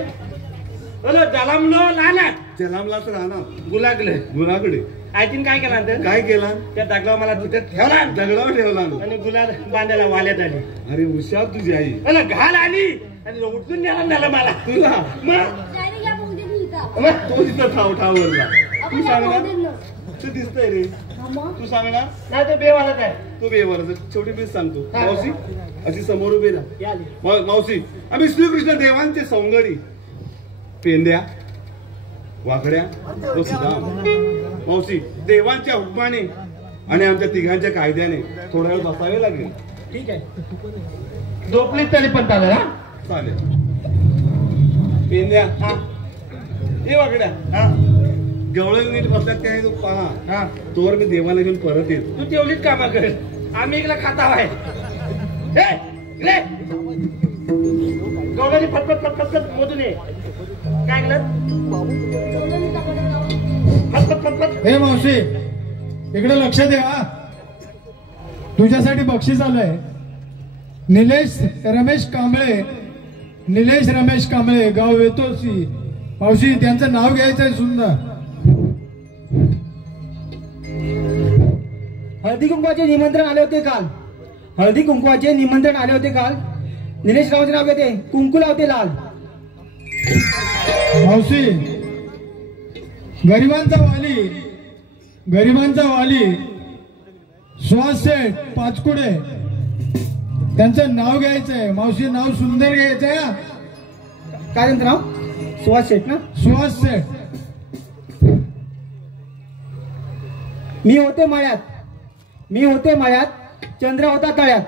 अरे जलमलो लाला जलामला तर राहणार गुलागले गुलाकडे. आयतीन काय केला नंतर काय केला? त्या दगडावर मला तिथे ठेवला दगडावर ठेवला ना. आणि गुलाब बांधायला वाल्यात आली. अरे हुशार तुझी आई. अरे घाल आली आणि उठून नेला नेला मला. तुला मग डायरेक्ट या बहुतेक लिहिता. मग तो तिथं ठावरला. तू आपण या सांगणार बहुतेक तू दिसतंय रे. तू सांगणार नाही ते बेवालाच आहे. तू बेवर शेवटी मीच सांगतो. हा. मावशी अशी समोर उभी राहा. मावशी आम्ही श्रीकृष्ण देवांचे सौंदर्य पेंद्या वाकड्या तो सुदाम. मावशी देवांच्या हुकमाने आणि आमच्या तिघांच्या कायद्याने थोडा वेळ बसावे लागेल. ठीक आहे झोपली तरी पण चालेल. हा चालेल. पेंद्या हा हे वाकड्या हा गवळण नीट बसल्यात काय तू पहा. हा तोवर मी देवाला घेऊन परत येतो. तू तेवढीच कामं कर. आम्ही इकडे खाता आहे. गवळणी फटफट फटफट मोजून ये. काय केलं फटफट फटफट. हे मावशी इकडे लक्ष दे. हा तुझ्यासाठी बक्षीस आलंय. निलेश रमेश कांबळे गाव वेतोसी. मावशी त्यांचं नाव घ्यायचंय सुंदर. हळदी कुंकवाचे निमंत्रण आले होते काल. हळदी कुंकवाचे निमंत्रण आले होते काल. निलेश रावांचे नाव घेते. कुंकू लावते लाल. मावशी गरिबांचा वाली सुहास शेठ पाचकुडे त्यांचं नाव घ्यायचंय. मावशी नाव सुंदर घ्यायचंय. हा काय त्यांचं नाव? सुहास शेठ ना. सुहास शेठ. मी होते मळ्यात चंद्र होता तळ्यात.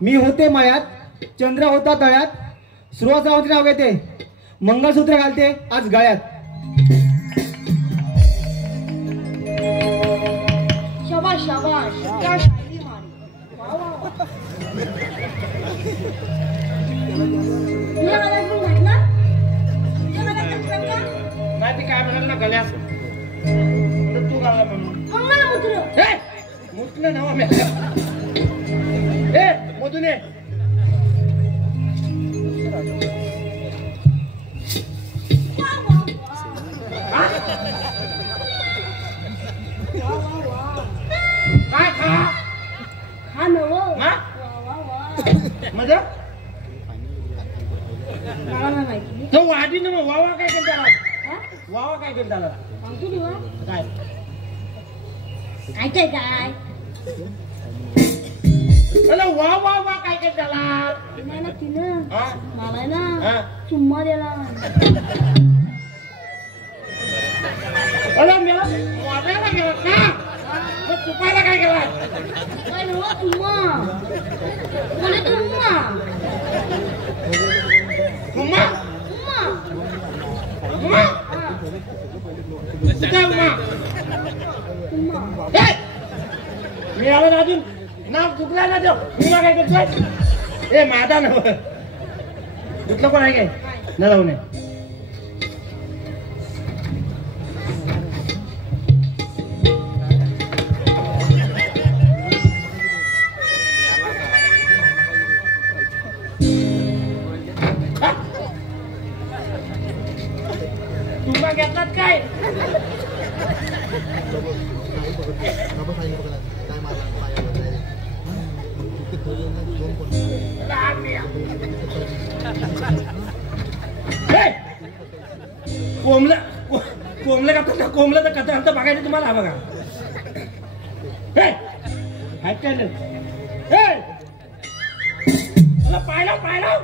मी होते मळ्यात चंद्र होता तळ्यात. सुहास रावांचे नाव घेते. मंगळसूत्र घालते आज गळ्यात. मुतलं नावा मी मधून ये काय खा हा नव मजा मला नाही माहिती तो वादी ना मग वावा काय केलं त्याला वावा काय केलं त्याला सांगतो तुला काय काय काय काय अरे वा वा वा काय केलं त्याला नाही ना तिनं हा? मला ना हा? चुम्मा दिला अरे मेला वाजायला गेला का मग चुकायला काय केला काय नव चुम्मा बोले चुम्मा उमा चुम्मा उमा कुठे उमा चुम्मा मी आलो ना अजून नाव चुकला ना तो उमा काय करतोय ए माझा नव कुठलं कोण आहे काय न जाऊ नये तुम्हा घेतलात काय कोंबलं कोंबलं का कोंबलं तर कथा अर्थ बघायचं तुम्हाला बघा पाहिलं पाहिलं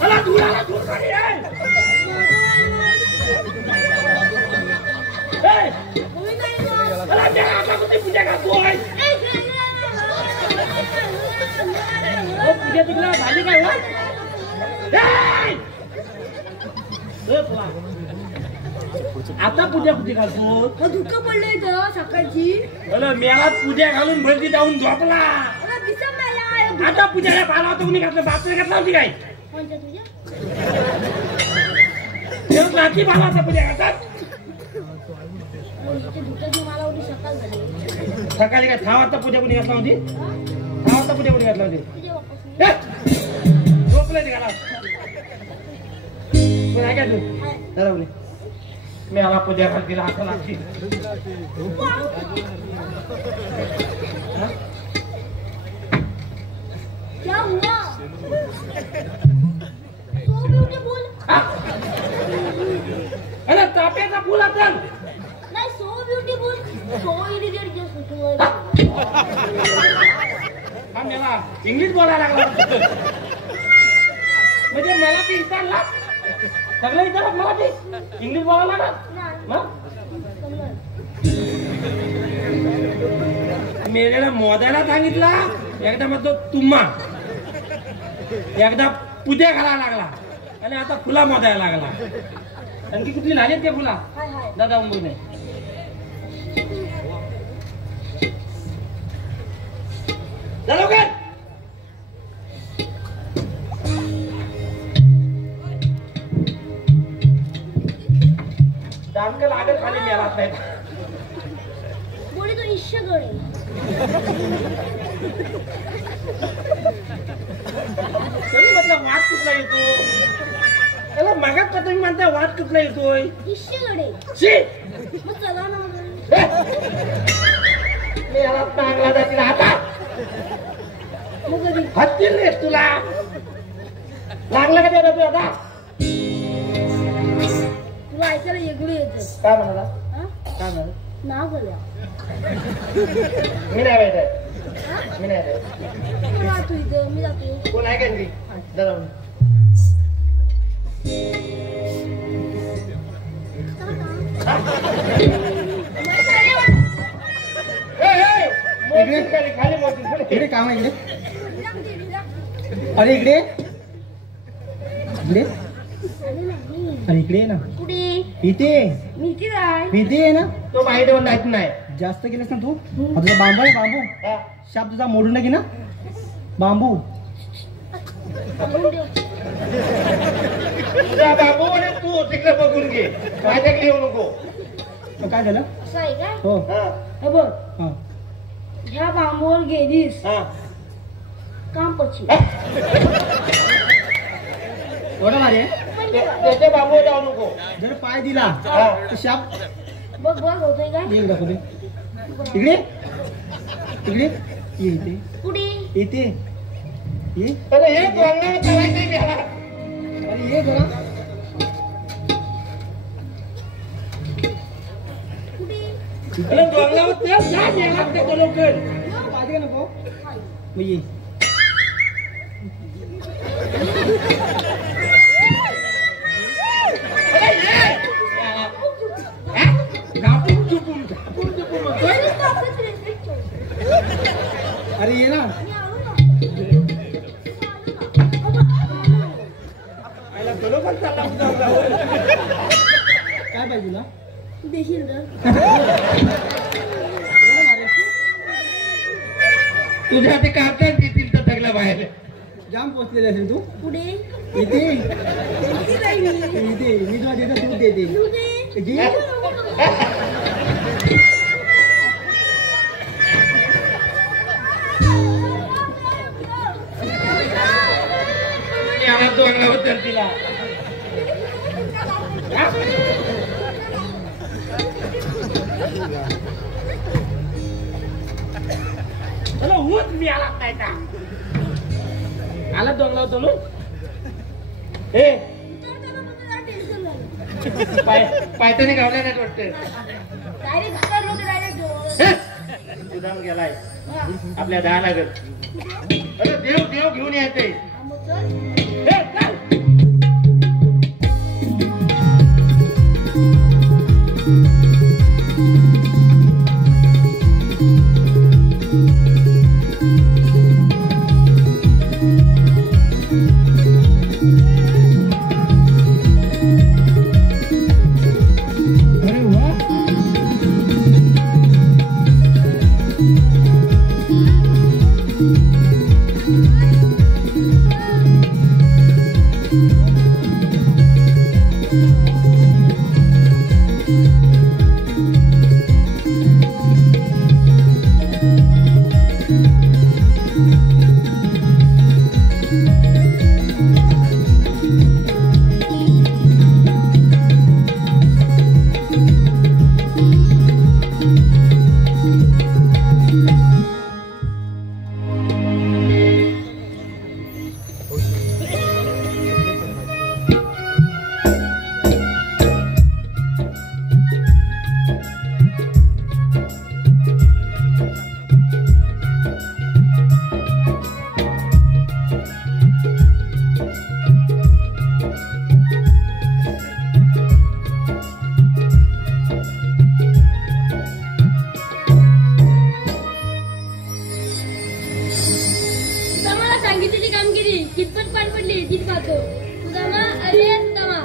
मला दूर पूजा करतोय पूजा तुला झाली काय आता पूजा कुठे घालतो दुःख पडलंय तर सकाळची मेला पूजा घालून भरती जाऊन झोपला आता पूजाला पाला होता कुणी घातलं बापरे घातला होती काय रात्री पाला होता पूजा घालतात सकाळी काय 6 वाजता पूजा कुणी घातला होती 6 वाजता पूजा कुणी घातला होती झोपलं ते घाला काय काय तू बरोबर मी आला पूजा घालतील आता लागतील क्या हुआ so beautiful अरे ताप्याचा फुल आता नाही so beautiful so idiot just हा मेला इंग्लिश बोलायला लागला म्हणजे मला ती विचारला सगळं विचारत मला ती इंग्लिश बोलायला लागला मेलेला मोदायला सांगितला एकदा मग तो तुम्हा एकदा पूजा घालायला लागला आणि आता फुला मोदायला लागला आणखी कुठली झाली ते फुला दादा उंबू नाही चलो काय दामक लागत खाली मेला नाही बोले तो इश्य गळे तरी म्हटलं वाद कुठला येतो त्याला मागात का तुम्ही म्हणता वाद कुठला येतोय इश्य गळे शी मग चला ना मी याला चांगला जातील आता मग कधी हत्तील रे तुला लागलं का ते तू आता तुला ऐकायला वेगळं येतं काय म्हणाला हा? काय म्हणाला नाव करूया मी नाही माहित आहे मी नाही माहित. तू राहतो इथं मी जातो कोण आहे का घरी दादा इकडे काम आहे इकडे अरे इकडे इकडे अरे इकडे आहे ना कुठे इथे मी इथे जाय इथे आहे ना तो माहिती पण जायचं नाही जास्त केलेस ना तू आता तुझा बांबू आहे बांबू शाप तुझा मोडून घे ना बांबू तुझा बाबू म्हणे तू तिकडे बघून घे माझ्याकडे येऊ नको. मग काय झालं? असं आहे का? हो. हे बघ, हा. ह्या बांबूवर गेलीस हा. काम पडशील. एवढं भारी आहे? त्याच्या बाबू जाऊ नको. जर पाय दिला तर शाप बघ बघ होतोय का? ये दाखव दे. इकडे इकडे ये इथे कुठे? इथे ये. अरे हे तोंडावर चालायचंय त्याला. अरे ये जरा. अरे तोंडावर तेच जा यायला लागतं लवकर. पाहिजे का नको? मग ये. अरे ये ना. आयला बरोबर चालला तुझा. काय पाहिजे ना? देशील तर? तुझ्या ते कागद देतील तर सगळ्या बाहेर. जाम पोचलेले असेल तू. पुढे इथे इथे मी तुला देतो तू देते. घे. याला तोंडावर तर तिला. चला ऊच मी आला नाही का? आला दोन लावतो लो. ए टेन्शन झालं. पायथनी गावल्या नाही वाटतं. डायरेक्ट कर लोक डायरेक्ट. सुदाम गेलाय आपल्या 10 लागत. अरे देव देव घेऊन यायचंय. ए, चल. अरे वा. सांगितलेली कामगिरी कितपत पार पडली तीच पाहतो. सुदामा अरे सुदामा.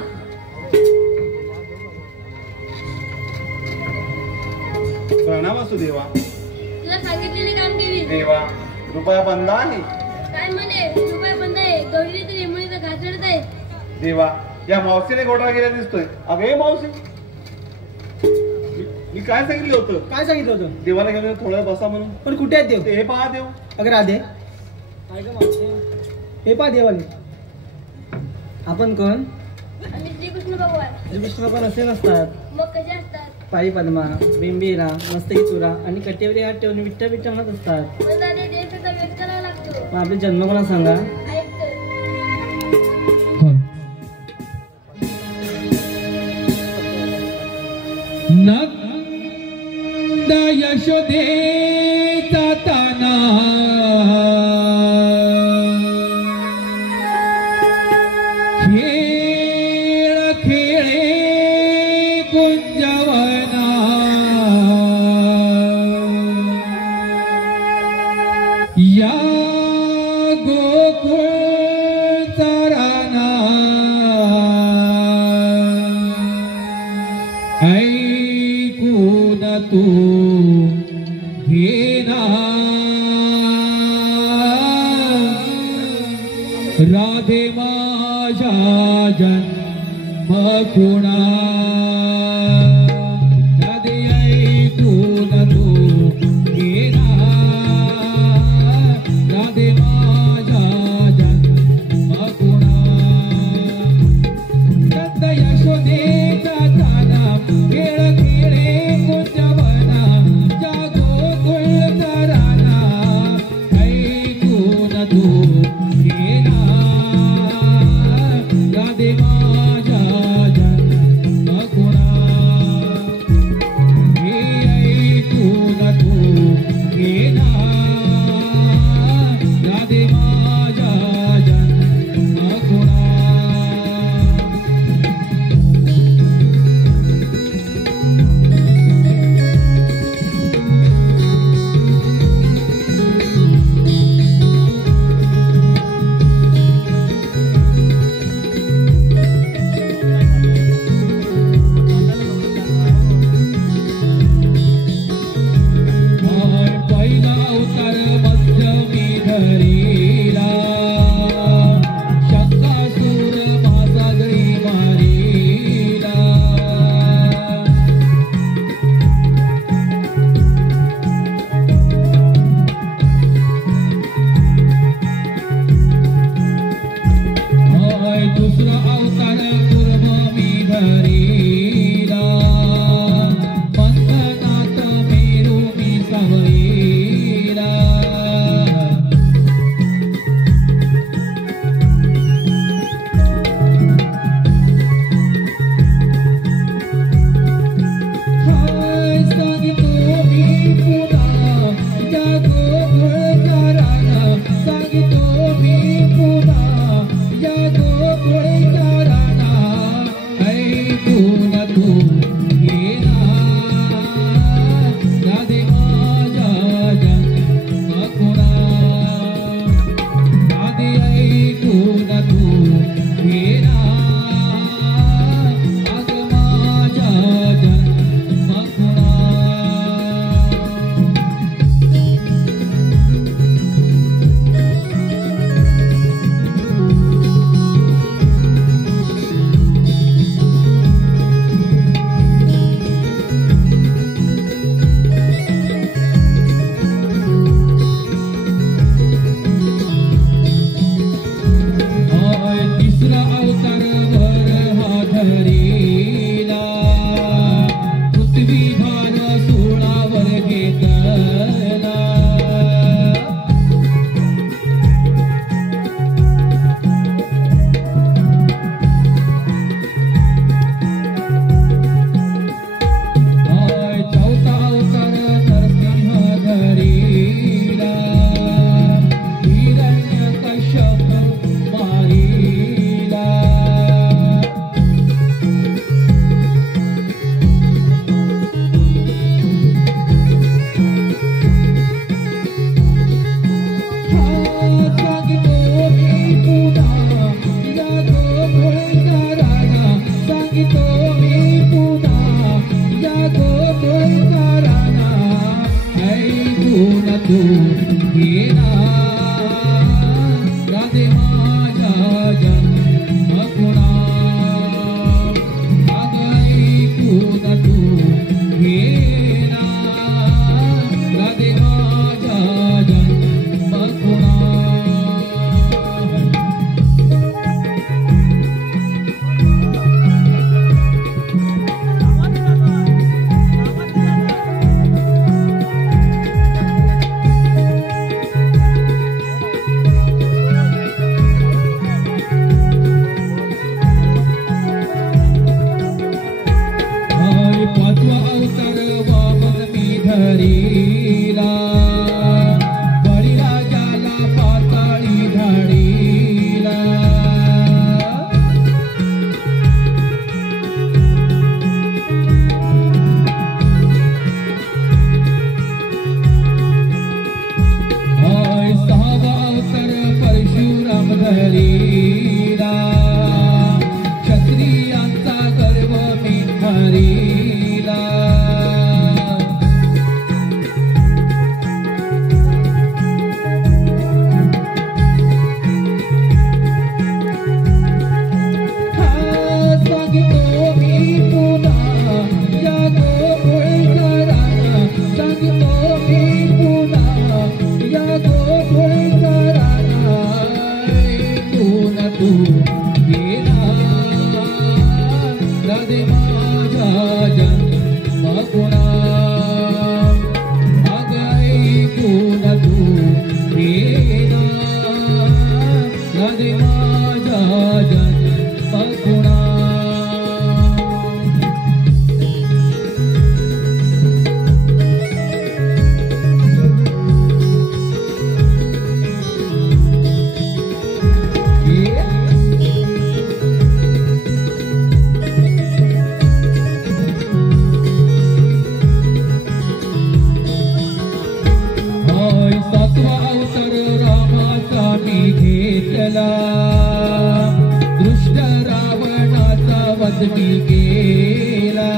प्रणाम असू देवा. तुला सांगितलेली कामगिरी देवा रुपया बंद आहे. काय म्हणे? रुपये बंद आहे. गौरीने तर लिंबणीचं घासडत आहे. देवा या मावशीने घोटाळा केला दिसतोय. अगे मावशी मी काय सांगितलं होतं? काय सांगितलं होतं? देवाला घेऊन थोडं बसा म्हणून. पण कुठे आहेत देव? ते पहा देव. अगं राधे हे पहा देवाले. आपण कोण? आणि श्रीकृष्ण भगवान. श्रीकृष्ण भगवान असे नसतात. मग कसे असतात? पायी पद्मा, बिंबीरा, मस्तकी चुरा आणि कटेवरी हात ठेवून विठ्ठा विठ्ठा म्हणत असतात. पण दादा देशाचा व्यक्त करावा लागतो. मग आपले जन्म कोणा सांगा? ऐक तर. नंद यशोदेचा ताना खेळ खेळे कुंजवना या गोकुळ चराना ऐकून तू घेना राधे माझ्या जन्म खुणा राधे ऐकून तू गेला राधे माझ्या जन्म खुणा नंद यशोदेचा ताना खेळ खेळे कुंजवना जागो तुळकराना ऐकून तू गेला राधे माझ्या जन्म खुणा हे ऐकून तू गेला राधे माझ्या जन्म खुणा पहिला अवतार मध्यमी धरीला शंकासूर महासागरी मारीला दुसरा अवतार कुर्मी धरीला पंथनाथ मेरू मी सवयीला सांगितो मी पुन्हा जागो घोळकाराना सांगितो मी पुन्हा जागो घोळकाराना ऐकून तू गेला राधे माझ्या जन्म खुणा राधे ऐकून तू गेला आज माझ्या जन्म खुणा तिसरा अवतार वर हा धरीला पृथ्वी भार सोळावर घेतला चौथा अवतार नरसिंह धरीला हिरण्यकश्यप मारीला सांगितो मी पुन्हा जागो घोळकाराना सांगितो मी पुन्हा जागो घोळकाराना ऐकून तू गेला राधे माझ्या जन्म खुणा ऐकून तू गेला राधे माझ्या जन्म खुणा पाचवा अवतार वामन मी धरीला बळीराजाला पाताळी धाडीला सहावा अवतार परशुराम धरीला क्षत्रियांचा गर्व मी हरीला तू येना राधे माझ्या जन्मगुणा अग ऐकून तू येना राधे माझ्या जन्मगुणा दृष्ट रावणाचा वध मी केला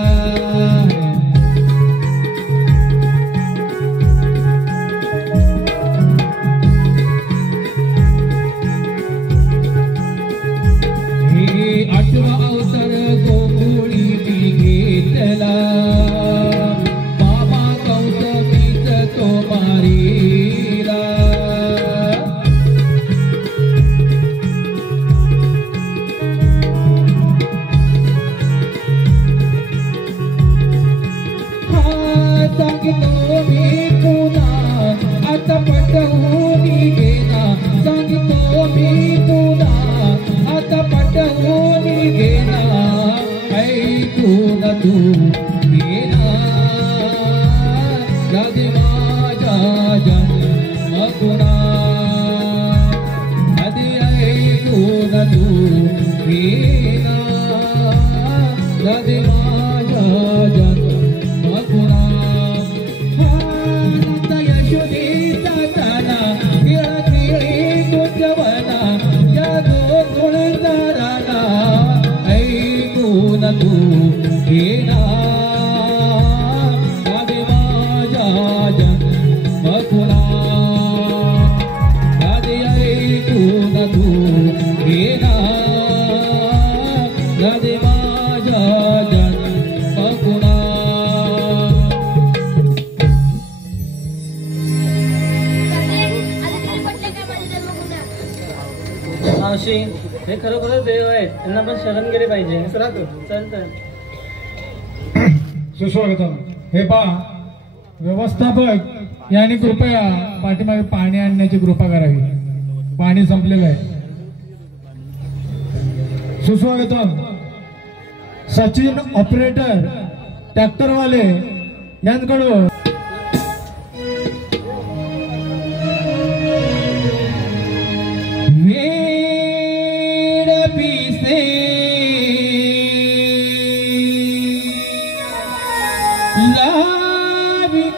हे 8वा अवतार गोकुळी मी घेतला बाबा गौतमीच तो मारीला सांगितो मी पुन्हा आता पटवून घेना सांगितो मी पुन्हा आता पटवून घेना ऐकून तू घेना राधे माझ्या जन्मगुणा राधे ऐकून तू घेना राधे माझ्या जन्मगुणा तू येना राधे माझ्या जन्मगुणा राधे ऐकून तू येना राधे माझ्या जन्मगुणा मावशी हे खरोखरच देव आहेत त्यांना पण शरण गेले पाहिजे चल सुस्वागतम. हे पहा व्यवस्थापक यांनी कृपया पाठीमागे पाणी आणण्याची कृपा करावी. पाणी संपलेलं आहे. सुस्वागतम. सचिन ऑपरेटर ट्रॅक्टरवाले यांकडून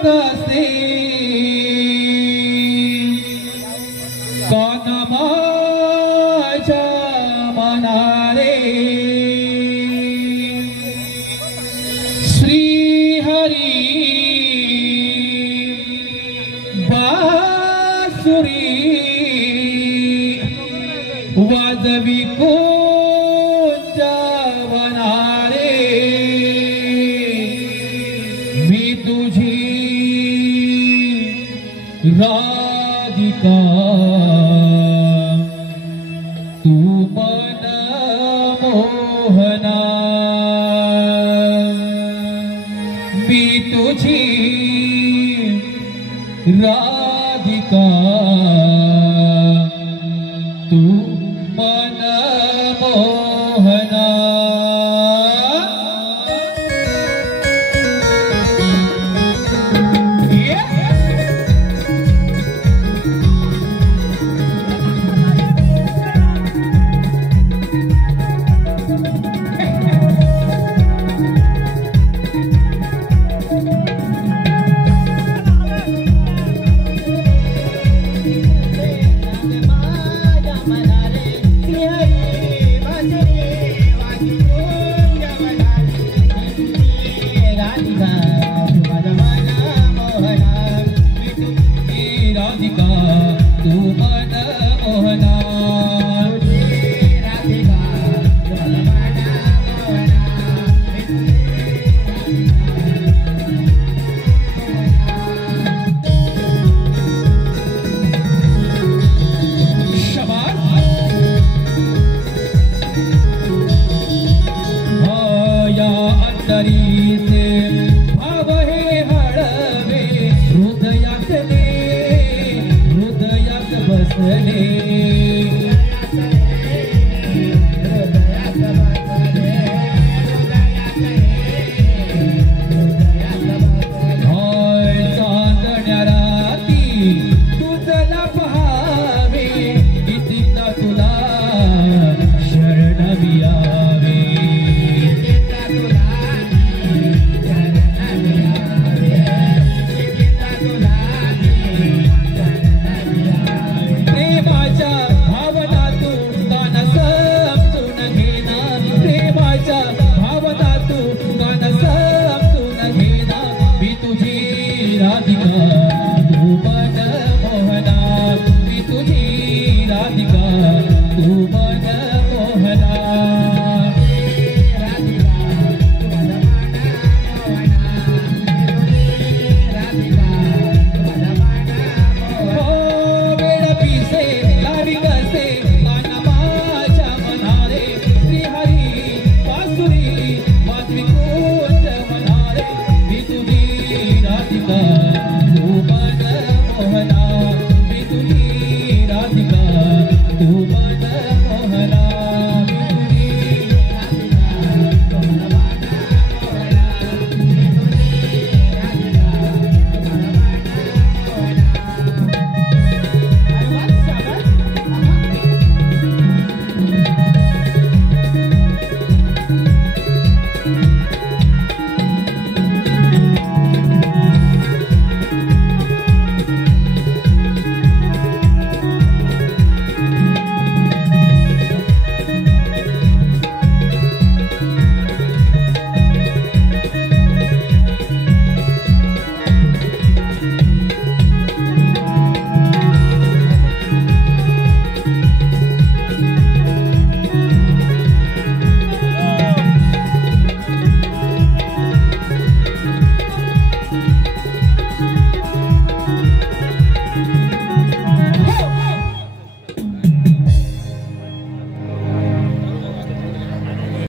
कसे कान माझ्या मनारे श्री हरी बासुरी वाजवी वनारे मी तुझी राधिका तू मन मोहना मी तुझी